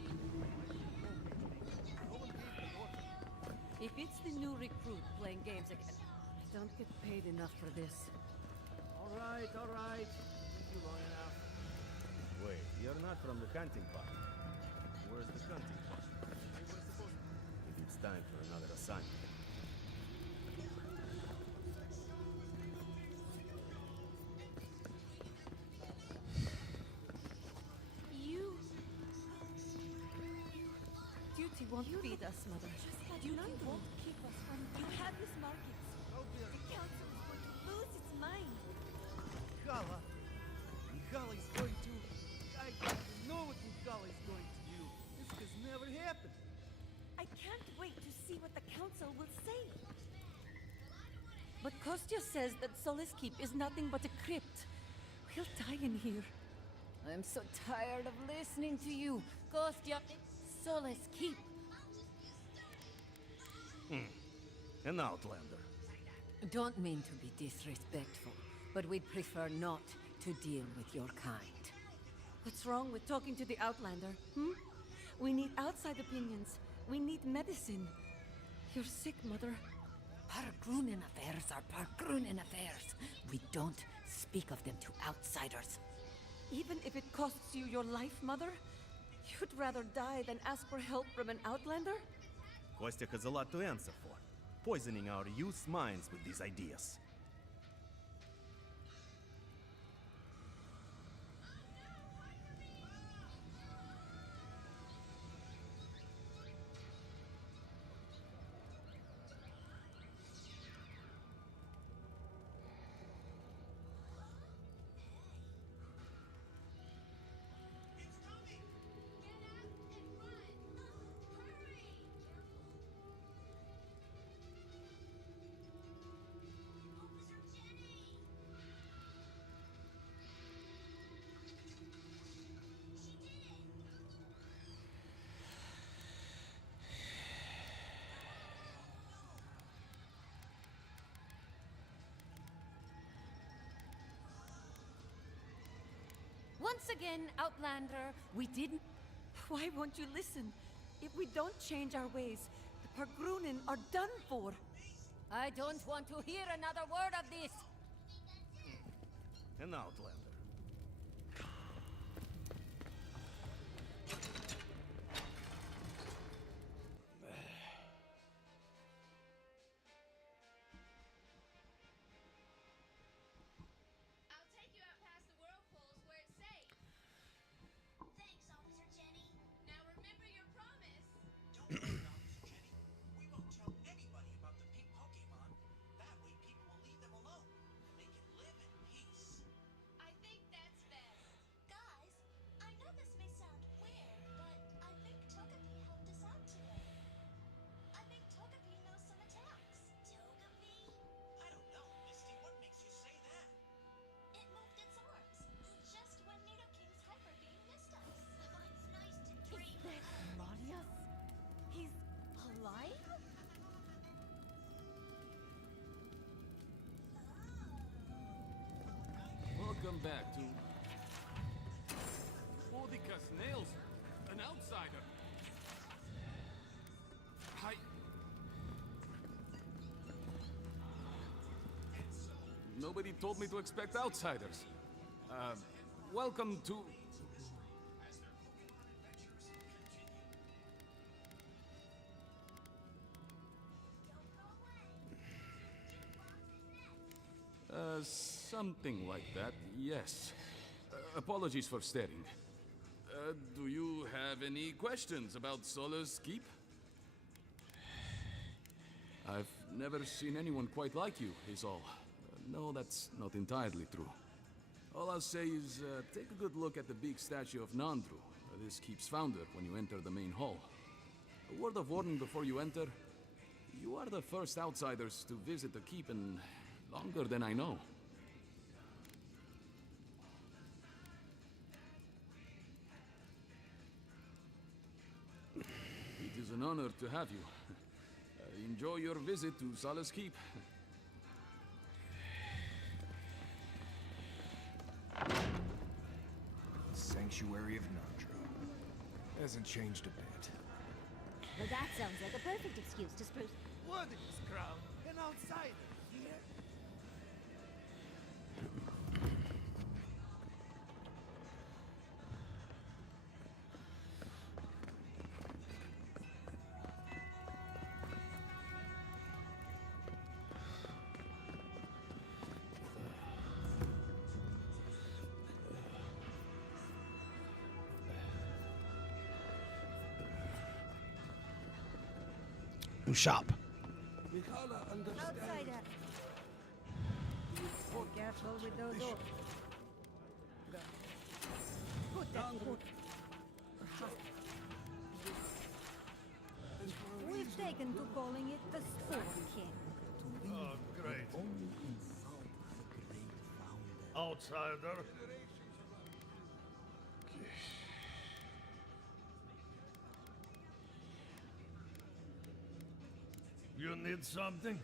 If it's the new recruit playing games again, I don't get paid enough for this. All right, all right. Thank you long enough. Wait, you're not from the hunting party. Where's the hunting party? Maybe it's time for another assignment. Duty won't feed us, Mother. Duty won't keep us from... You have his markings. Oh dear. The council is going to lose its mind. Mihala is going to... I know what you've Kostya says that Solace Keep is nothing but a crypt. We'll die in here. I'm so tired of listening to you. Kostya, Solace Keep. An outlander. Don't mean to be disrespectful, but we'd prefer not to deal with your kind. What's wrong with talking to the Outlander, hmm? We need outside opinions. We need medicine. You're sick, Mother. Pargrunen affairs are Pargrunen affairs. We don't speak of them to outsiders. Even if it costs you your life, Mother? You'd rather die than ask for help from an Outlander? Kostya has a lot to answer for. Poisoning our youth's minds with these ideas. Once again, Outlander, we didn't... Why won't you listen? If we don't change our ways, the Pargrunen are done for. I don't want to hear another word of this. An outlander. Welcome back to... Bodikas nails her. An outsider. Hi. Nobody told me to expect outsiders. Welcome to... something like that, yes. Apologies for staring. Do you have any questions about Solace Keep? I've never seen anyone quite like you, is all. No, that's not entirely true. All I'll say is, take a good look at the big statue of Nandru, this keep's founder, when you enter the main hall. A word of warning before you enter. You are the first outsiders to visit the keep in longer than I know. It is an honor to have you. Enjoy your visit to Solace Keep. Sanctuary of Nandru. Hasn't changed a bit. Well, that sounds like a perfect excuse to spruce. What in this crowd? An outsider here? Shop. Outsider. Be careful with those oars. Put that foot. We've taken to calling it the Storm King. Oh, great. outsider. You need something?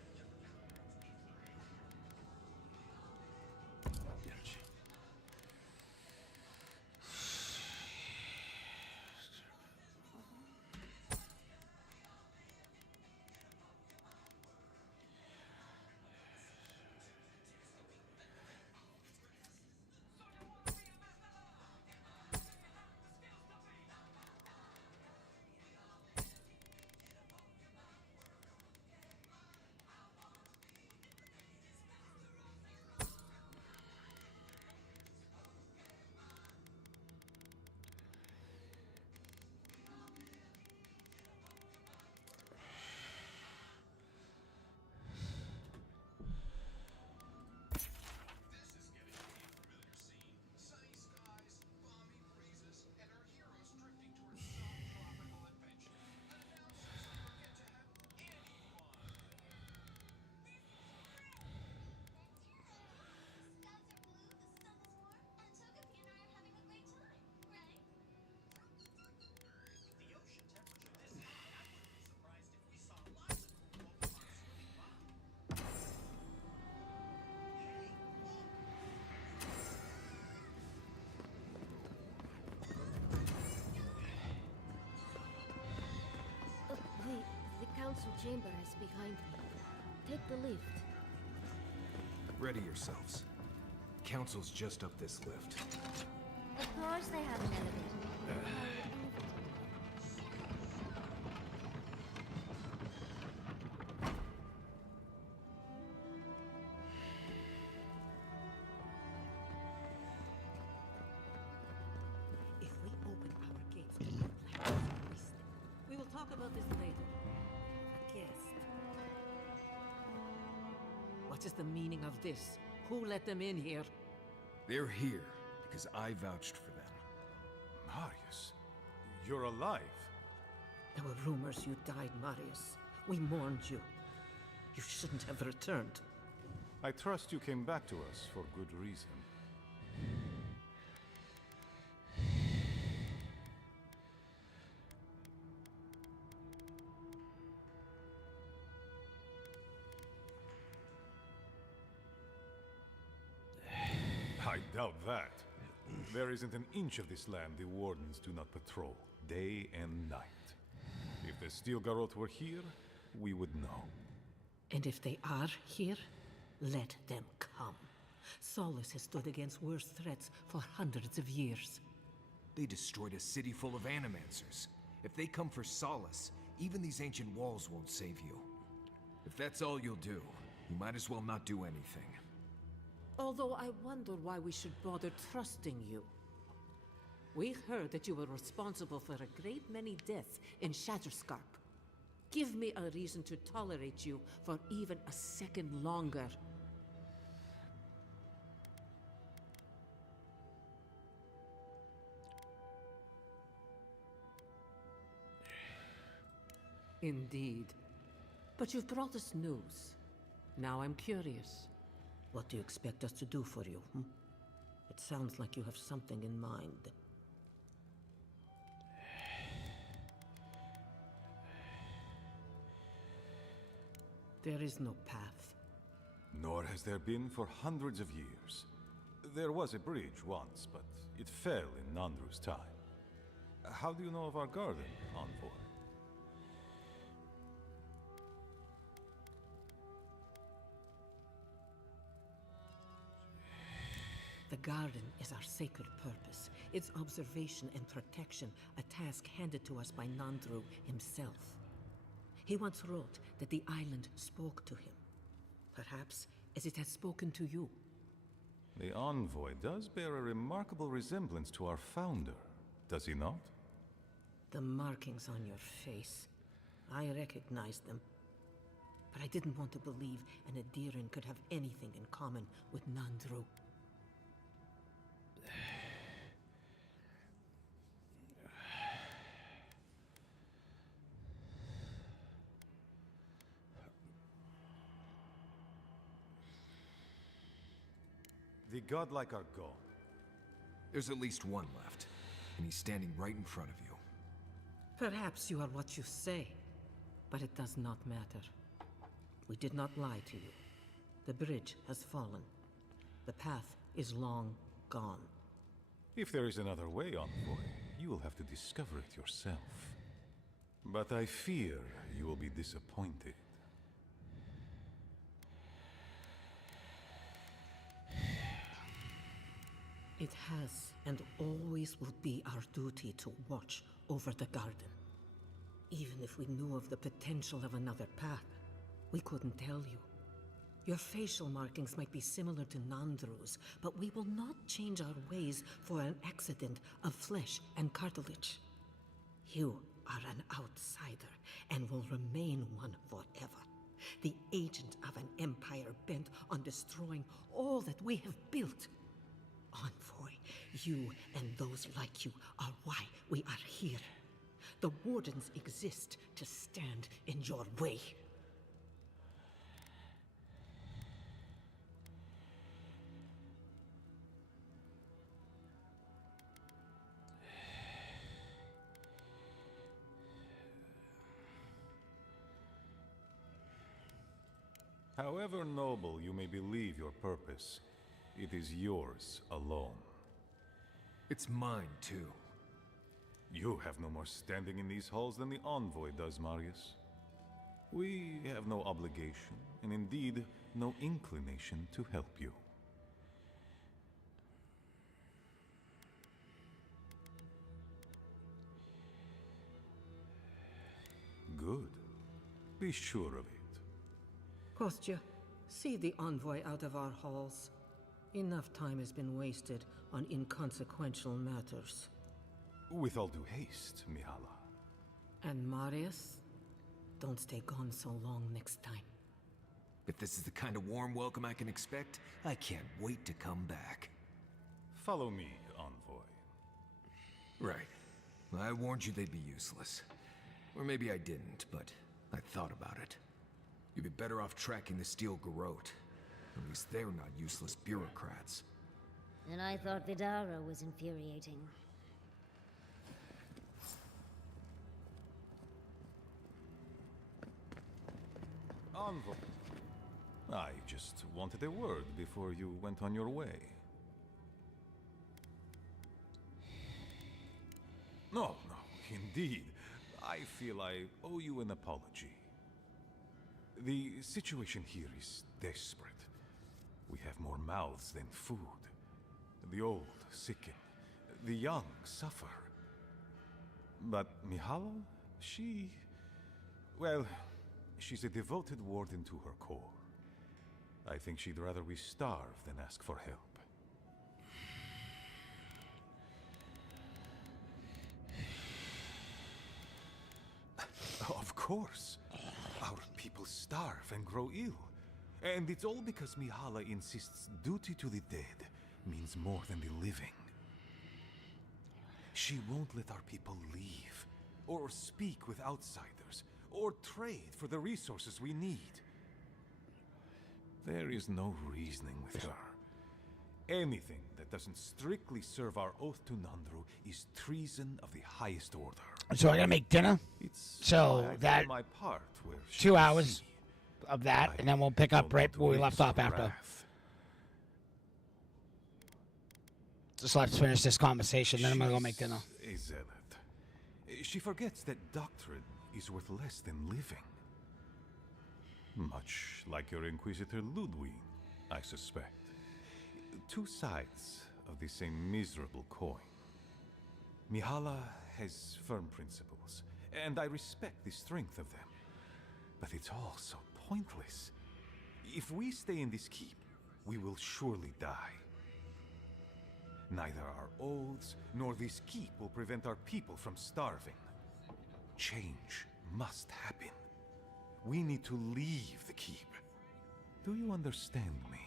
The council chamber is behind me. Take the lift. Ready yourselves. Council's just up this lift. Of course they have an elevator. If we open our gates to the plans, we will talk about this later. A guest. What is the meaning of this? Who let them in here? They're here because I vouched for them. Marius, you're alive. There were rumors you died, Marius. We mourned you. You shouldn't have returned. I trust you came back to us for good reason. I doubt that. There isn't an inch of this land the Wardens do not patrol, day and night. If the Steel Garrote were here, we would know. And if they are here, let them come. Solus has stood against worse threats for hundreds of years. They destroyed a city full of animancers. If they come for solace, even these ancient walls won't save you. If that's all you'll do, you might as well not do anything. Although I wonder why we should bother trusting you. We heard that you were responsible for a great many deaths in Shatterscarp. Give me a reason to tolerate you for even a second longer. Indeed. But you've brought us news. Now I'm curious. What do you expect us to do for you, hmm? It sounds like you have something in mind. There is no path. Nor has there been for hundreds of years. There was a bridge once, but it fell in Nandru's time. How do you know of our garden, Envoy? The garden is our sacred purpose, its observation and protection, a task handed to us by Nandru himself. He once wrote that the island spoke to him, perhaps as it has spoken to you. The Envoy does bear a remarkable resemblance to our founder, does he not? The markings on your face, I recognize them. But I didn't want to believe an Adiran could have anything in common with Nandru. The godlike are gone. There's at least one left, and he's standing right in front of you. Perhaps you are what you say, but it does not matter. We did not lie to you. The bridge has fallen. The path is long gone. If there is another way, Envoy, you will have to discover it yourself. But I fear you will be disappointed. It has and always will be our duty to watch over the garden. Even if we knew of the potential of another path, we couldn't tell you. Your facial markings might be similar to Nandru's, but we will not change our ways for an accident of flesh and cartilage. You are an outsider and will remain one forever. The agent of an empire bent on destroying all that we have built. Envoy, you and those like you are why we are here. The Wardens exist to stand in your way. However noble you may believe your purpose, it is yours alone. It's mine, too. You have no more standing in these halls than the Envoy does, Marius. We have no obligation, and indeed, no inclination to help you. Good. Be sure of it. Kostya, see the Envoy out of our halls. Enough time has been wasted on inconsequential matters. With all due haste, Mihala. And Marius, don't stay gone so long next time. If this is the kind of warm welcome I can expect, I can't wait to come back. Follow me, Envoy. Right. I warned you they'd be useless. Or maybe I didn't, but I thought about it. You'd be better off tracking the Steel Garrote. At least they're not useless bureaucrats. And I thought Vidara was infuriating. Envoy. I just wanted a word before you went on your way. No, indeed. I feel I owe you an apology. The situation here is desperate. We have more mouths than food. The old sicken. The young suffer. But Mihala, well, she's a devoted warden to her core. I think she'd rather we starve than ask for help. Of course. Our people starve and grow ill. And it's all because Mihala insists duty to the dead means more than the living. She won't let our people leave, or speak with outsiders, or trade for the resources we need. There is no reasoning with her. Anything that doesn't strictly serve our oath to Nandru is treason of the highest order. So I gotta make dinner. So that my part where 2 hours of that, and then we'll pick up right where we left off after. Just let's finish this conversation, then I'm gonna go make dinner. A zealot. She forgets that doctrine is worth less than living. Much like your Inquisitor Ludwig, I suspect. Two sides of the same miserable coin. Mihala has firm principles, and I respect the strength of them. But it's all so pointless. If we stay in this keep, we will surely die. Neither our oaths nor this keep will prevent our people from starving. Change must happen. We need to leave the keep. Do you understand me?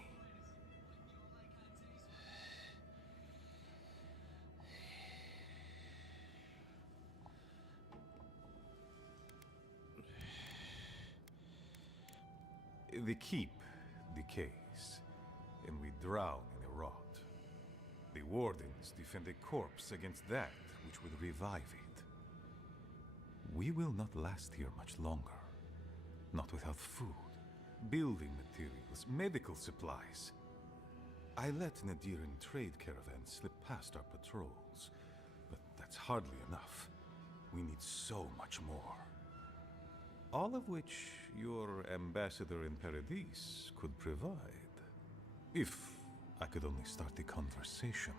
The keep decays, and we drown in a rot. The wardens defend a corpse against that which would revive it. We will not last here much longer. Not without food, building materials, medical supplies. I let Nadiran trade caravans slip past our patrols, but that's hardly enough. We need so much more. All of which your ambassador in Paradis could provide. If I could only start the conversation.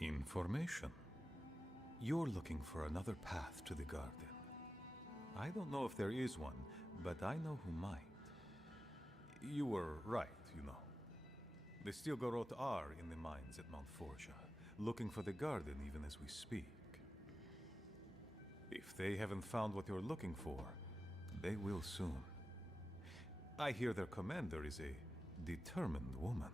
Information. You're looking for another path to the garden. I don't know if there is one, but I know who might. You were right, you know. The Stilgarot are in the mines at Mount Forja, looking for the garden even as we speak. If they haven't found what you're looking for, they will soon. I hear their commander is a determined woman.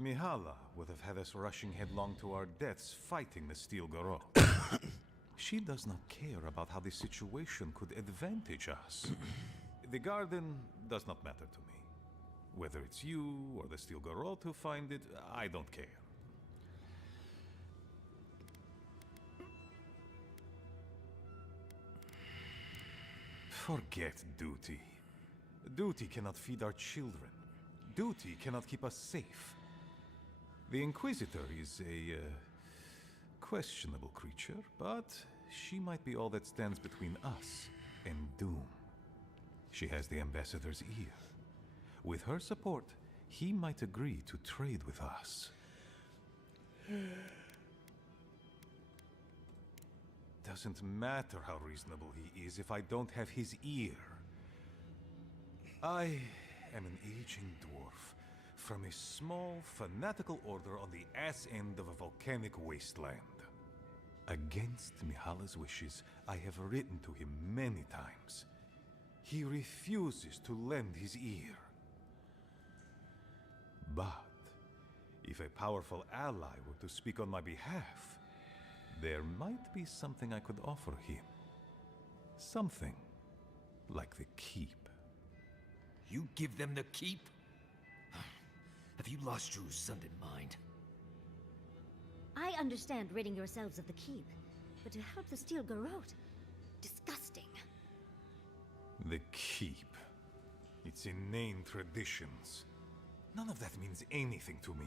Mihala would have had us rushing headlong to our deaths fighting the Stilgarot. She does not care about how the situation could advantage us. The garden does not matter to me. Whether it's you or the Stilgarot who find it, I don't care. Forget duty. Duty cannot feed our children. Duty cannot keep us safe. The Inquisitor is a questionable creature, but she might be all that stands between us and doom. She has the Ambassador's ear. With her support, he might agree to trade with us. Doesn't matter how reasonable he is if I don't have his ear. I am an aging dwarf from a small, fanatical order on the ass end of a volcanic wasteland. Against Mihala's wishes, I have written to him many times. He refuses to lend his ear. But if a powerful ally were to speak on my behalf, there might be something I could offer him. Something like the keep. You give them the keep? Have you lost your Sunday mind? I understand ridding yourselves of the keep, but to help the Stilgarot? Disgusting. The keep. Its inane traditions. None of that means anything to me.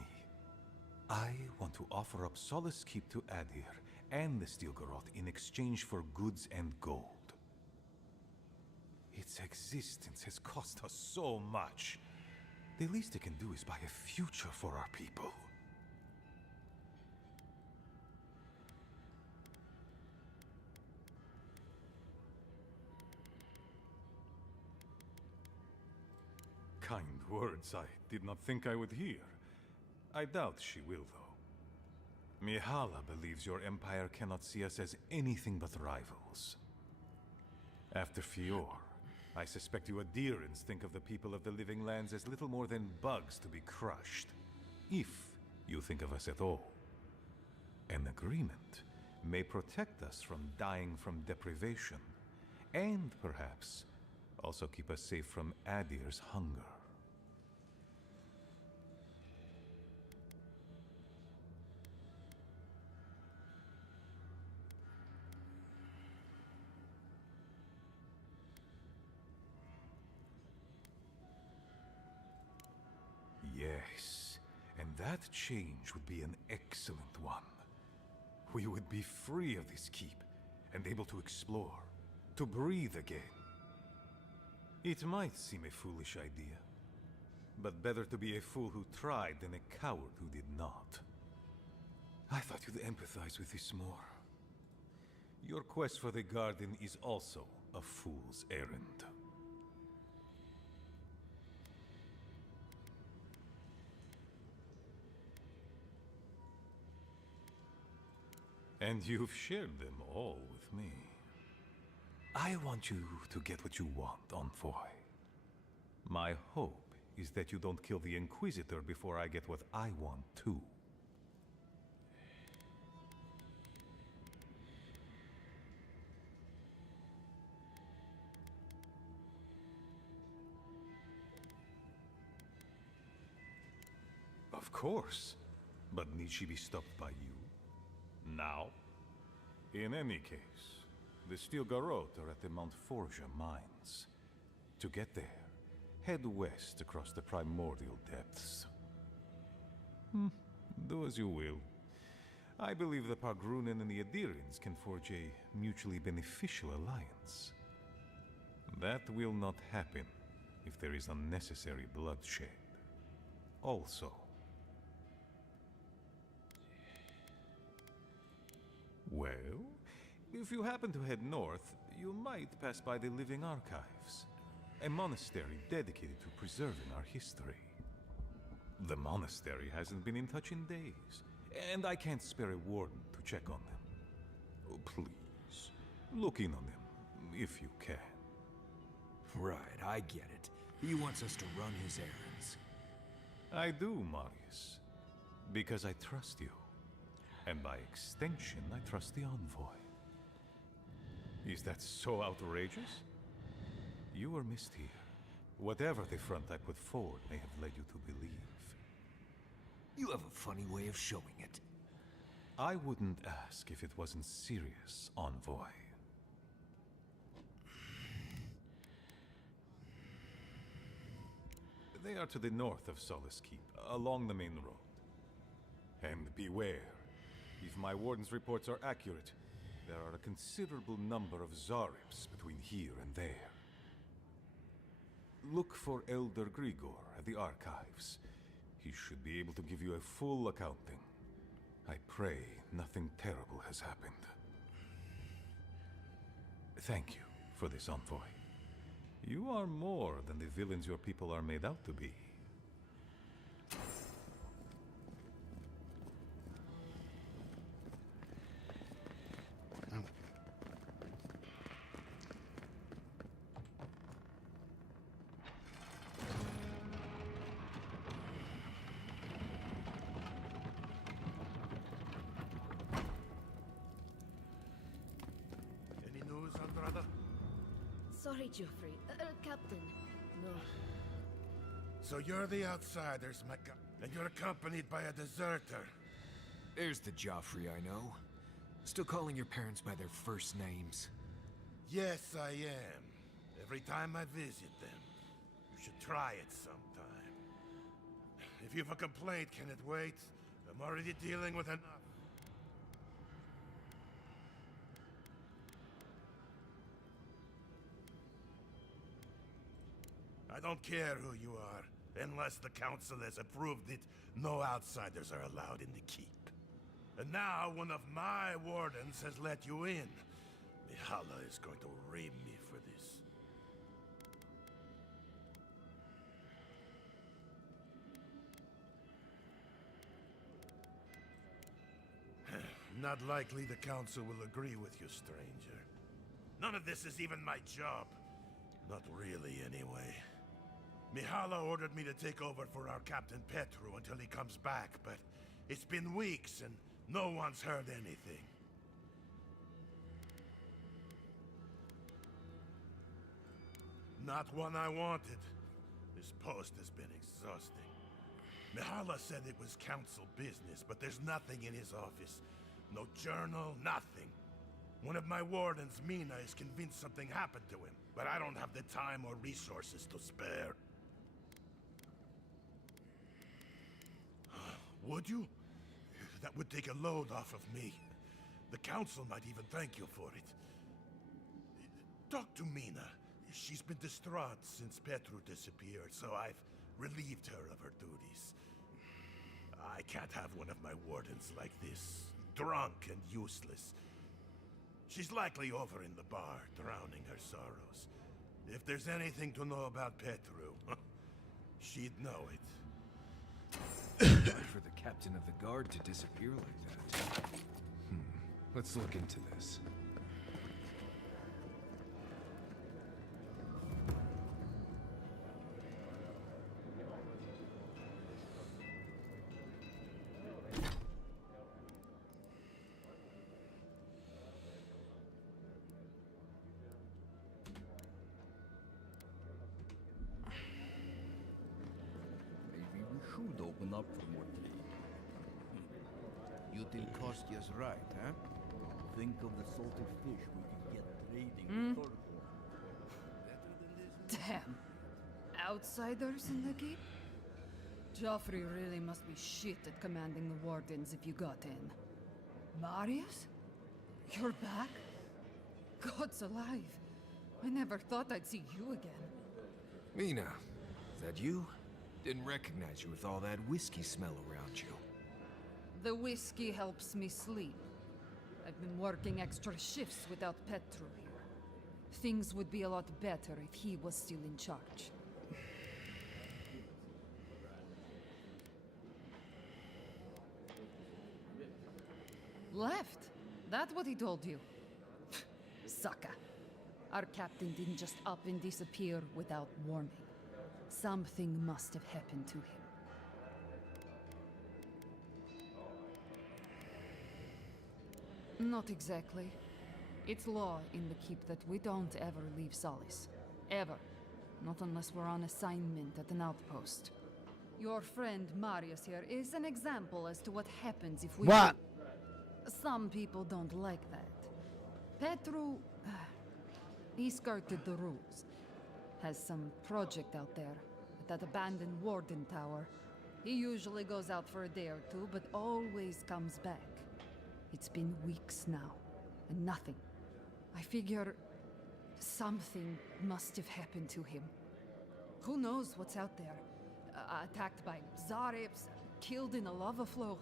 I want to offer up Solace Keep to Adir and the Stilgarot in exchange for goods and gold. Its existence has cost us so much. The least it can do is buy a future for our people. Kind words I did not think I would hear. I doubt she will, though. Mihala believes your empire cannot see us as anything but rivals. After Fior, I suspect you Adirans think of the people of the Living Lands as little more than bugs to be crushed. If you think of us at all. An agreement may protect us from dying from deprivation, and perhaps also keep us safe from Adir's hunger. Yes, and that change would be an excellent one. We would be free of this keep, and able to explore, to breathe again. It might seem a foolish idea, but better to be a fool who tried than a coward who did not. I thought you'd empathize with this more. Your quest for the garden is also a fool's errand. And you've shared them all with me. I want you to get what you want, Envoy. My hope is that you don't kill the Inquisitor before I get what I want, too. Of course. But need she be stopped by you? Now? In any case, the Steel Garrote are at the Mount Forja mines. To get there, head west across the primordial depths. Do as you will. I believe the Pargrunen and the Adirins can forge a mutually beneficial alliance. That will not happen if there is unnecessary bloodshed. Also, well, if you happen to head north, you might pass by the Living Archives, a monastery dedicated to preserving our history. The monastery hasn't been in touch in days, and I can't spare a warden to check on them. Oh, please, look in on them, if you can. Right, I get it. He wants us to run his errands. I do, Marius, because I trust you. And by extension, I trust the Envoy. Is that so outrageous? You were missed here. Whatever the front I put forward may have led you to believe. You have a funny way of showing it. I wouldn't ask if it wasn't serious, Envoy. They are to the north of Solace Keep, along the main road. And beware. If my warden's reports are accurate, there are a considerable number of Zarips between here and there. Look for Elder Grigor at the archives. He should be able to give you a full accounting. I pray nothing terrible has happened. Thank you for this, Envoy. You are more than the villains your people are made out to be. Any news, Andrada? Sorry, Geoffrey. Captain. No. So you're the outsiders, and you're accompanied by a deserter. There's the Joffrey I know. Still calling your parents by their first names. Yes, I am. Every time I visit them. You should try it sometime. If you've a complaint, can it wait? I'm already dealing with enough. I don't care who you are. Unless the council has approved it, no outsiders are allowed in the keep. And now one of my wardens has let you in. Mihala is going to ream me for this. Not likely the council will agree with you, stranger. None of this is even my job. Not really, anyway. Mihala ordered me to take over for our Captain Petru until he comes back, but it's been weeks and no one's heard anything. Not one I wanted. This post has been exhausting. Mihala said it was council business, but there's nothing in his office. No journal, nothing. One of my wardens, Mina, is convinced something happened to him, but I don't have the time or resources to spare. Would you? That would take a load off of me. The council might even thank you for it. Talk to Mina. She's been distraught since Petru disappeared, so I've relieved her of her duties. I can't have one of my wardens like this, drunk and useless. She's likely over in the bar, drowning her sorrows. If there's anything to know about Petru, she'd know it. Hard for the captain of the guard to disappear like that. Let's look into this. Maybe we should open up for more trade. You think Kostya's right, huh? Think of the salted fish we could get trading with Thorgor. Better than this. Damn. Outsiders in the keep? Joffrey really must be shit at commanding the wardens if you got in. Marius? You're back? God's alive. I never thought I'd see you again. Mina, is that you? Didn't recognize you with all that whiskey smell around you. The whiskey helps me sleep. I've been working extra shifts without Petru here. Things would be a lot better if he was still in charge. Left? That what he told you? Sucker. Our captain didn't just up and disappear without warning. Something must have happened to him. Not exactly. It's law in the keep that we don't ever leave Solis. Ever. Not unless we're on assignment at an outpost. Your friend Marius here is an example as to what happens if we... What? Some people don't like that. Petru... he skirted the rules. Has some project out there, at that abandoned warden tower. He usually goes out for a day or two, but always comes back. It's been weeks now, and nothing. I figure something must have happened to him. Who knows what's out there? Attacked by Zarips, killed in a lava flow.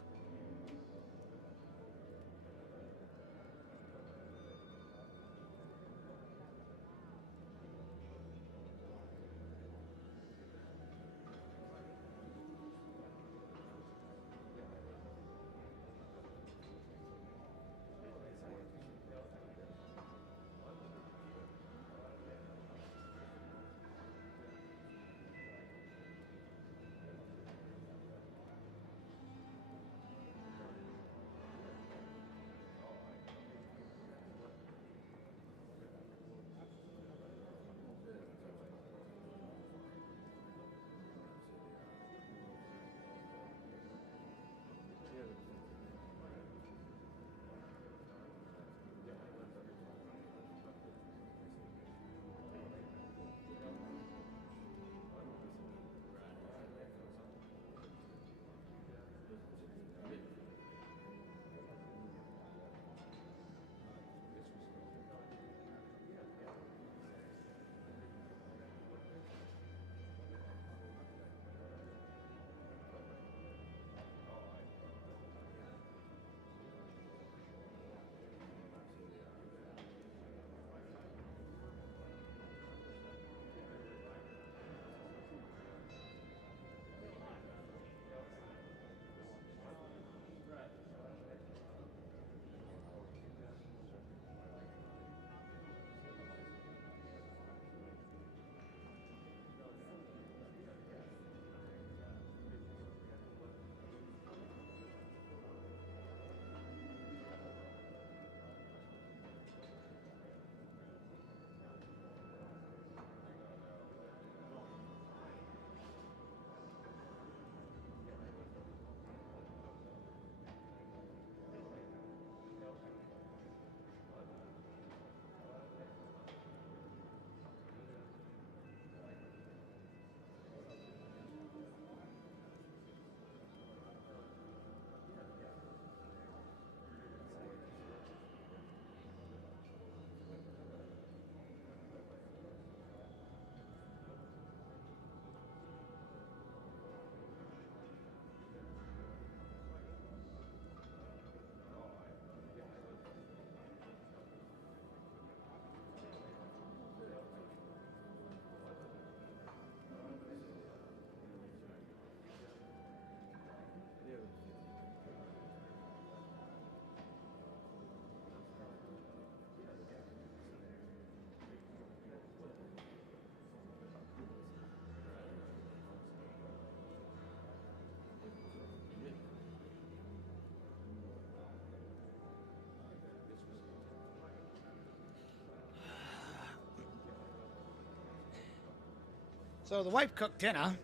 So the wife cooked dinner.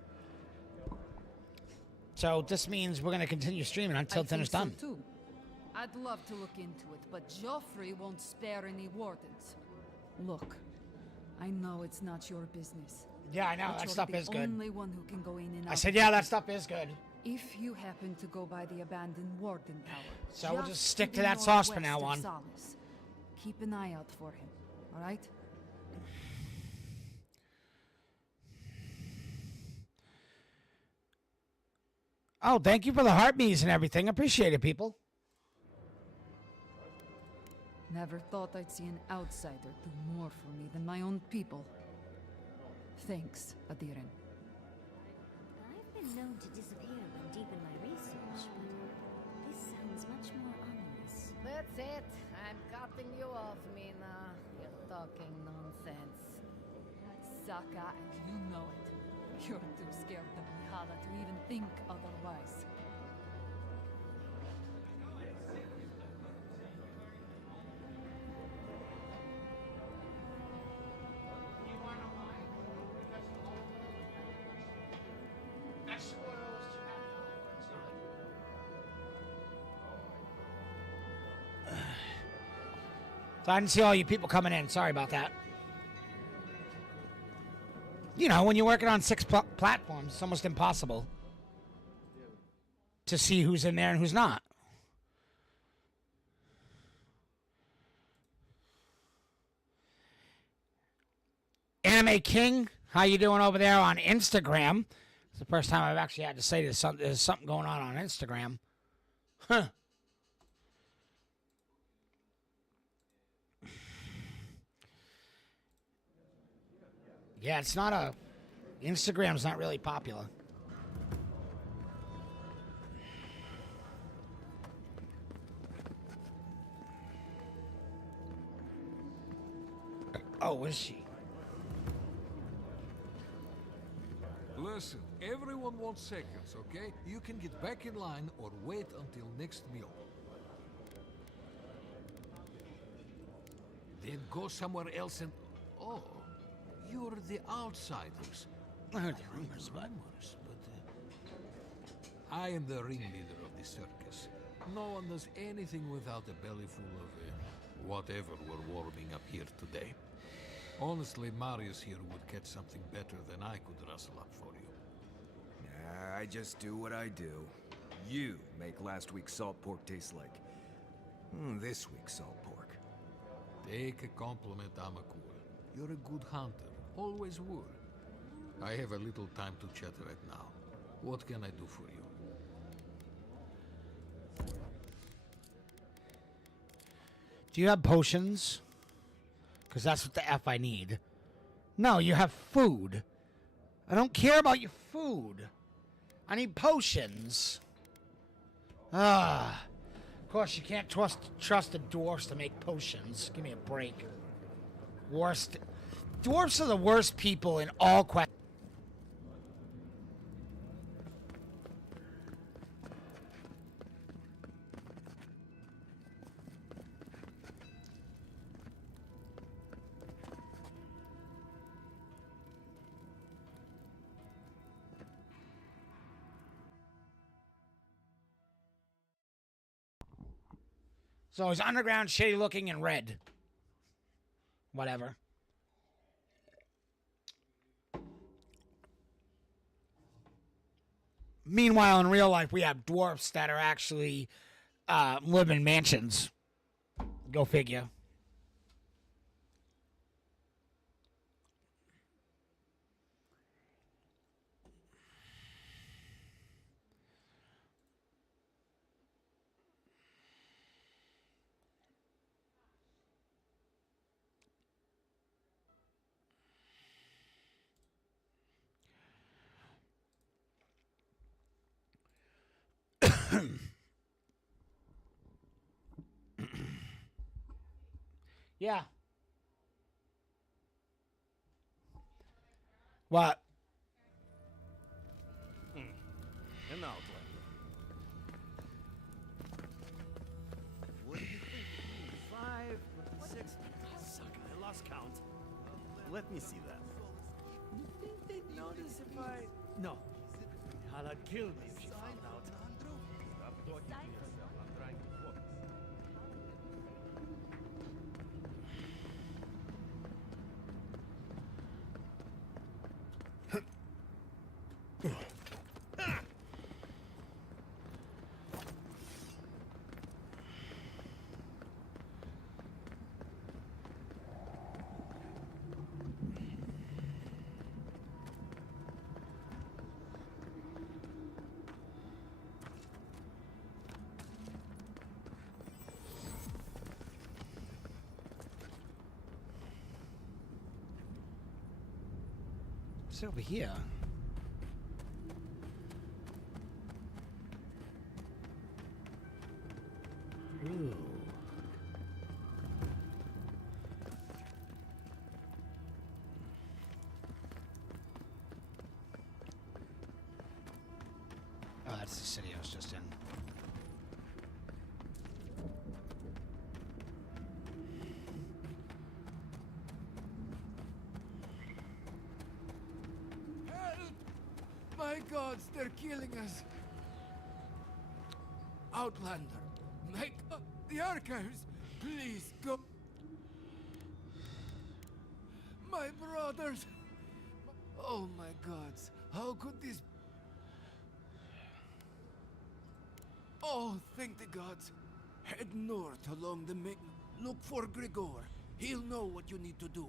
So this means we're gonna continue streaming until dinner's done. So too. I'd love to look into it, but Joffrey won't spare any wardens. Look, I know it's not your business. Yeah, I know, but that you're stuff the is good. only one who can go in and out. I said, yeah, that stuff is good. If you happen to go by the abandoned warden tower, So we'll just to stick to the that sauce for northwest now of on. Solace, keep an eye out for him, all right? Oh, thank you for the heartbeats and everything. Appreciate it, people. Never thought I'd see an outsider do more for me than my own people. Thanks, Adiren. I've been known to disappear when deep in my research, but this sounds much more ominous. That's it. I'm cutting you off, Mina. You're talking nonsense. Saka, and you know it. You're too scared of Mihala to even think otherwise. So I didn't see all you people coming in. Sorry about that. You know, when you're working on 6 platforms, it's almost impossible to see who's in there and who's not. Anime King, how you doing over there on Instagram? It's the first time I've actually had to say there's something going on Instagram. Huh. Yeah, it's not a... Instagram's not really popular. Oh, is she? Listen, everyone wants seconds, okay? You can get back in line or wait until next meal. Then go somewhere else and... Oh, you're the outsiders. I heard the rumors, but... I am the ringleader of the circus. No one does anything without a belly full of whatever we're warming up here today. Honestly, Marius here would catch something better than I could rustle up for you. Nah, I just do what I do. You make last week's salt pork taste like this week's salt pork. Take a compliment, Amakul. You're a good hunter. Always were. I have a little time to chat right now. What can I do for you? Do you have potions? Because that's what the F I need. No, you have food. I don't care about your food. I need potions. Ah. Of course, you can't trust the dwarfs to make potions. Give me a break. Worst. Dwarfs are the worst people in all quests. So he's underground, shady looking, and red. Whatever. Meanwhile, in real life, we have dwarfs that are actually live in mansions. Go figure. Yeah. What? An outlander. What do you think? 5, 6? Suck, I lost count. Let me see that. You think they'd notice No. I'd kill me if she found out. Stop talking to yourself. I'm trying to focus. What's over here? Ooh. Oh, that's the city I was just in. My gods, they're killing us. Outlander, make the archives. Please go. My brothers. Oh my gods, how could this? Oh, thank the gods. Head north along the main. Look for Grigor. He'll know what you need to do.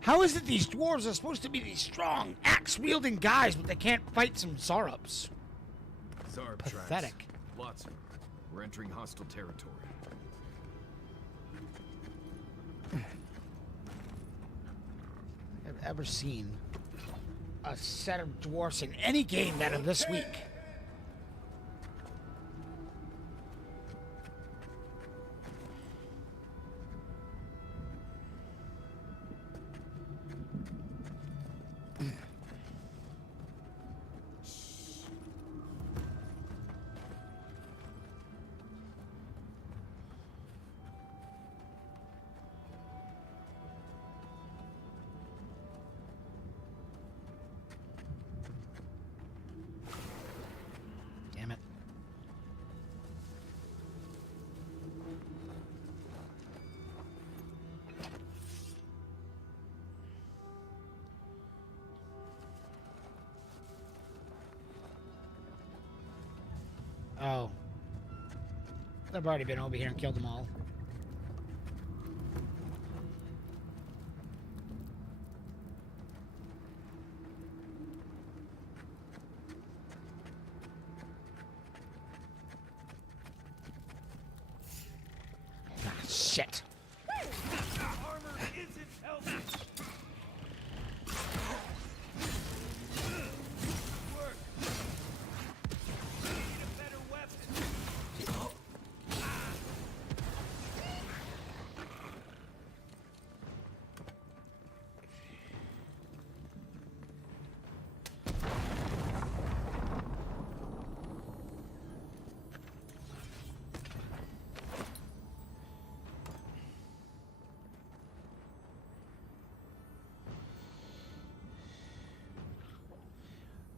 How is it these dwarves are supposed to be these strong, axe-wielding guys, but they can't fight some Zarups? Zarb Pathetic. tracks. Lots of them. We're entering hostile territory. I've ever seen a set of dwarfs in any game that of this week. Damn it. Oh. I've already been over here and killed them all. Ah, shit. Armor isn't helping. Work. Need a better weapon.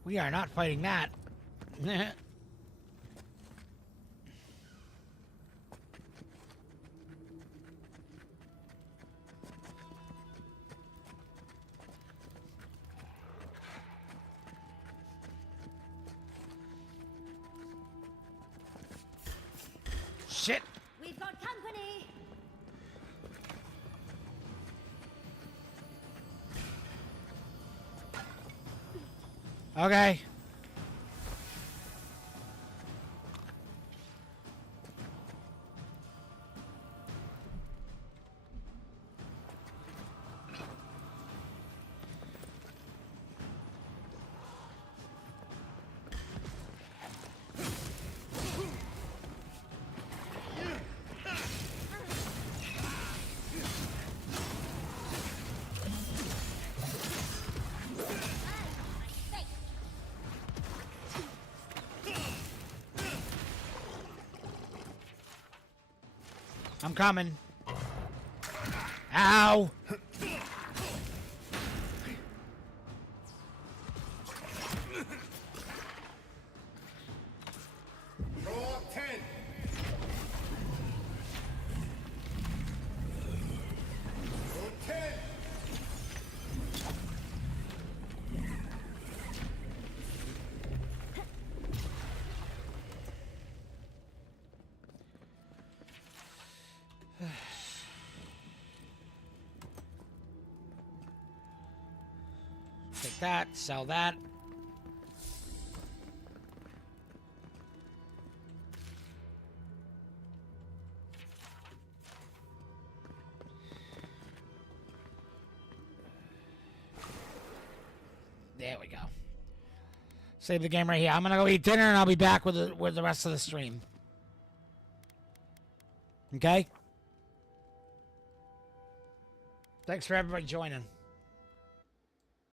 We are not fighting that. Shit. We've got company. Okay. I'm coming. Ow! Take that, sell that. There we go. Save the game right here. I'm gonna go eat dinner and I'll be back with the rest of the stream. Okay? Thanks for everybody joining.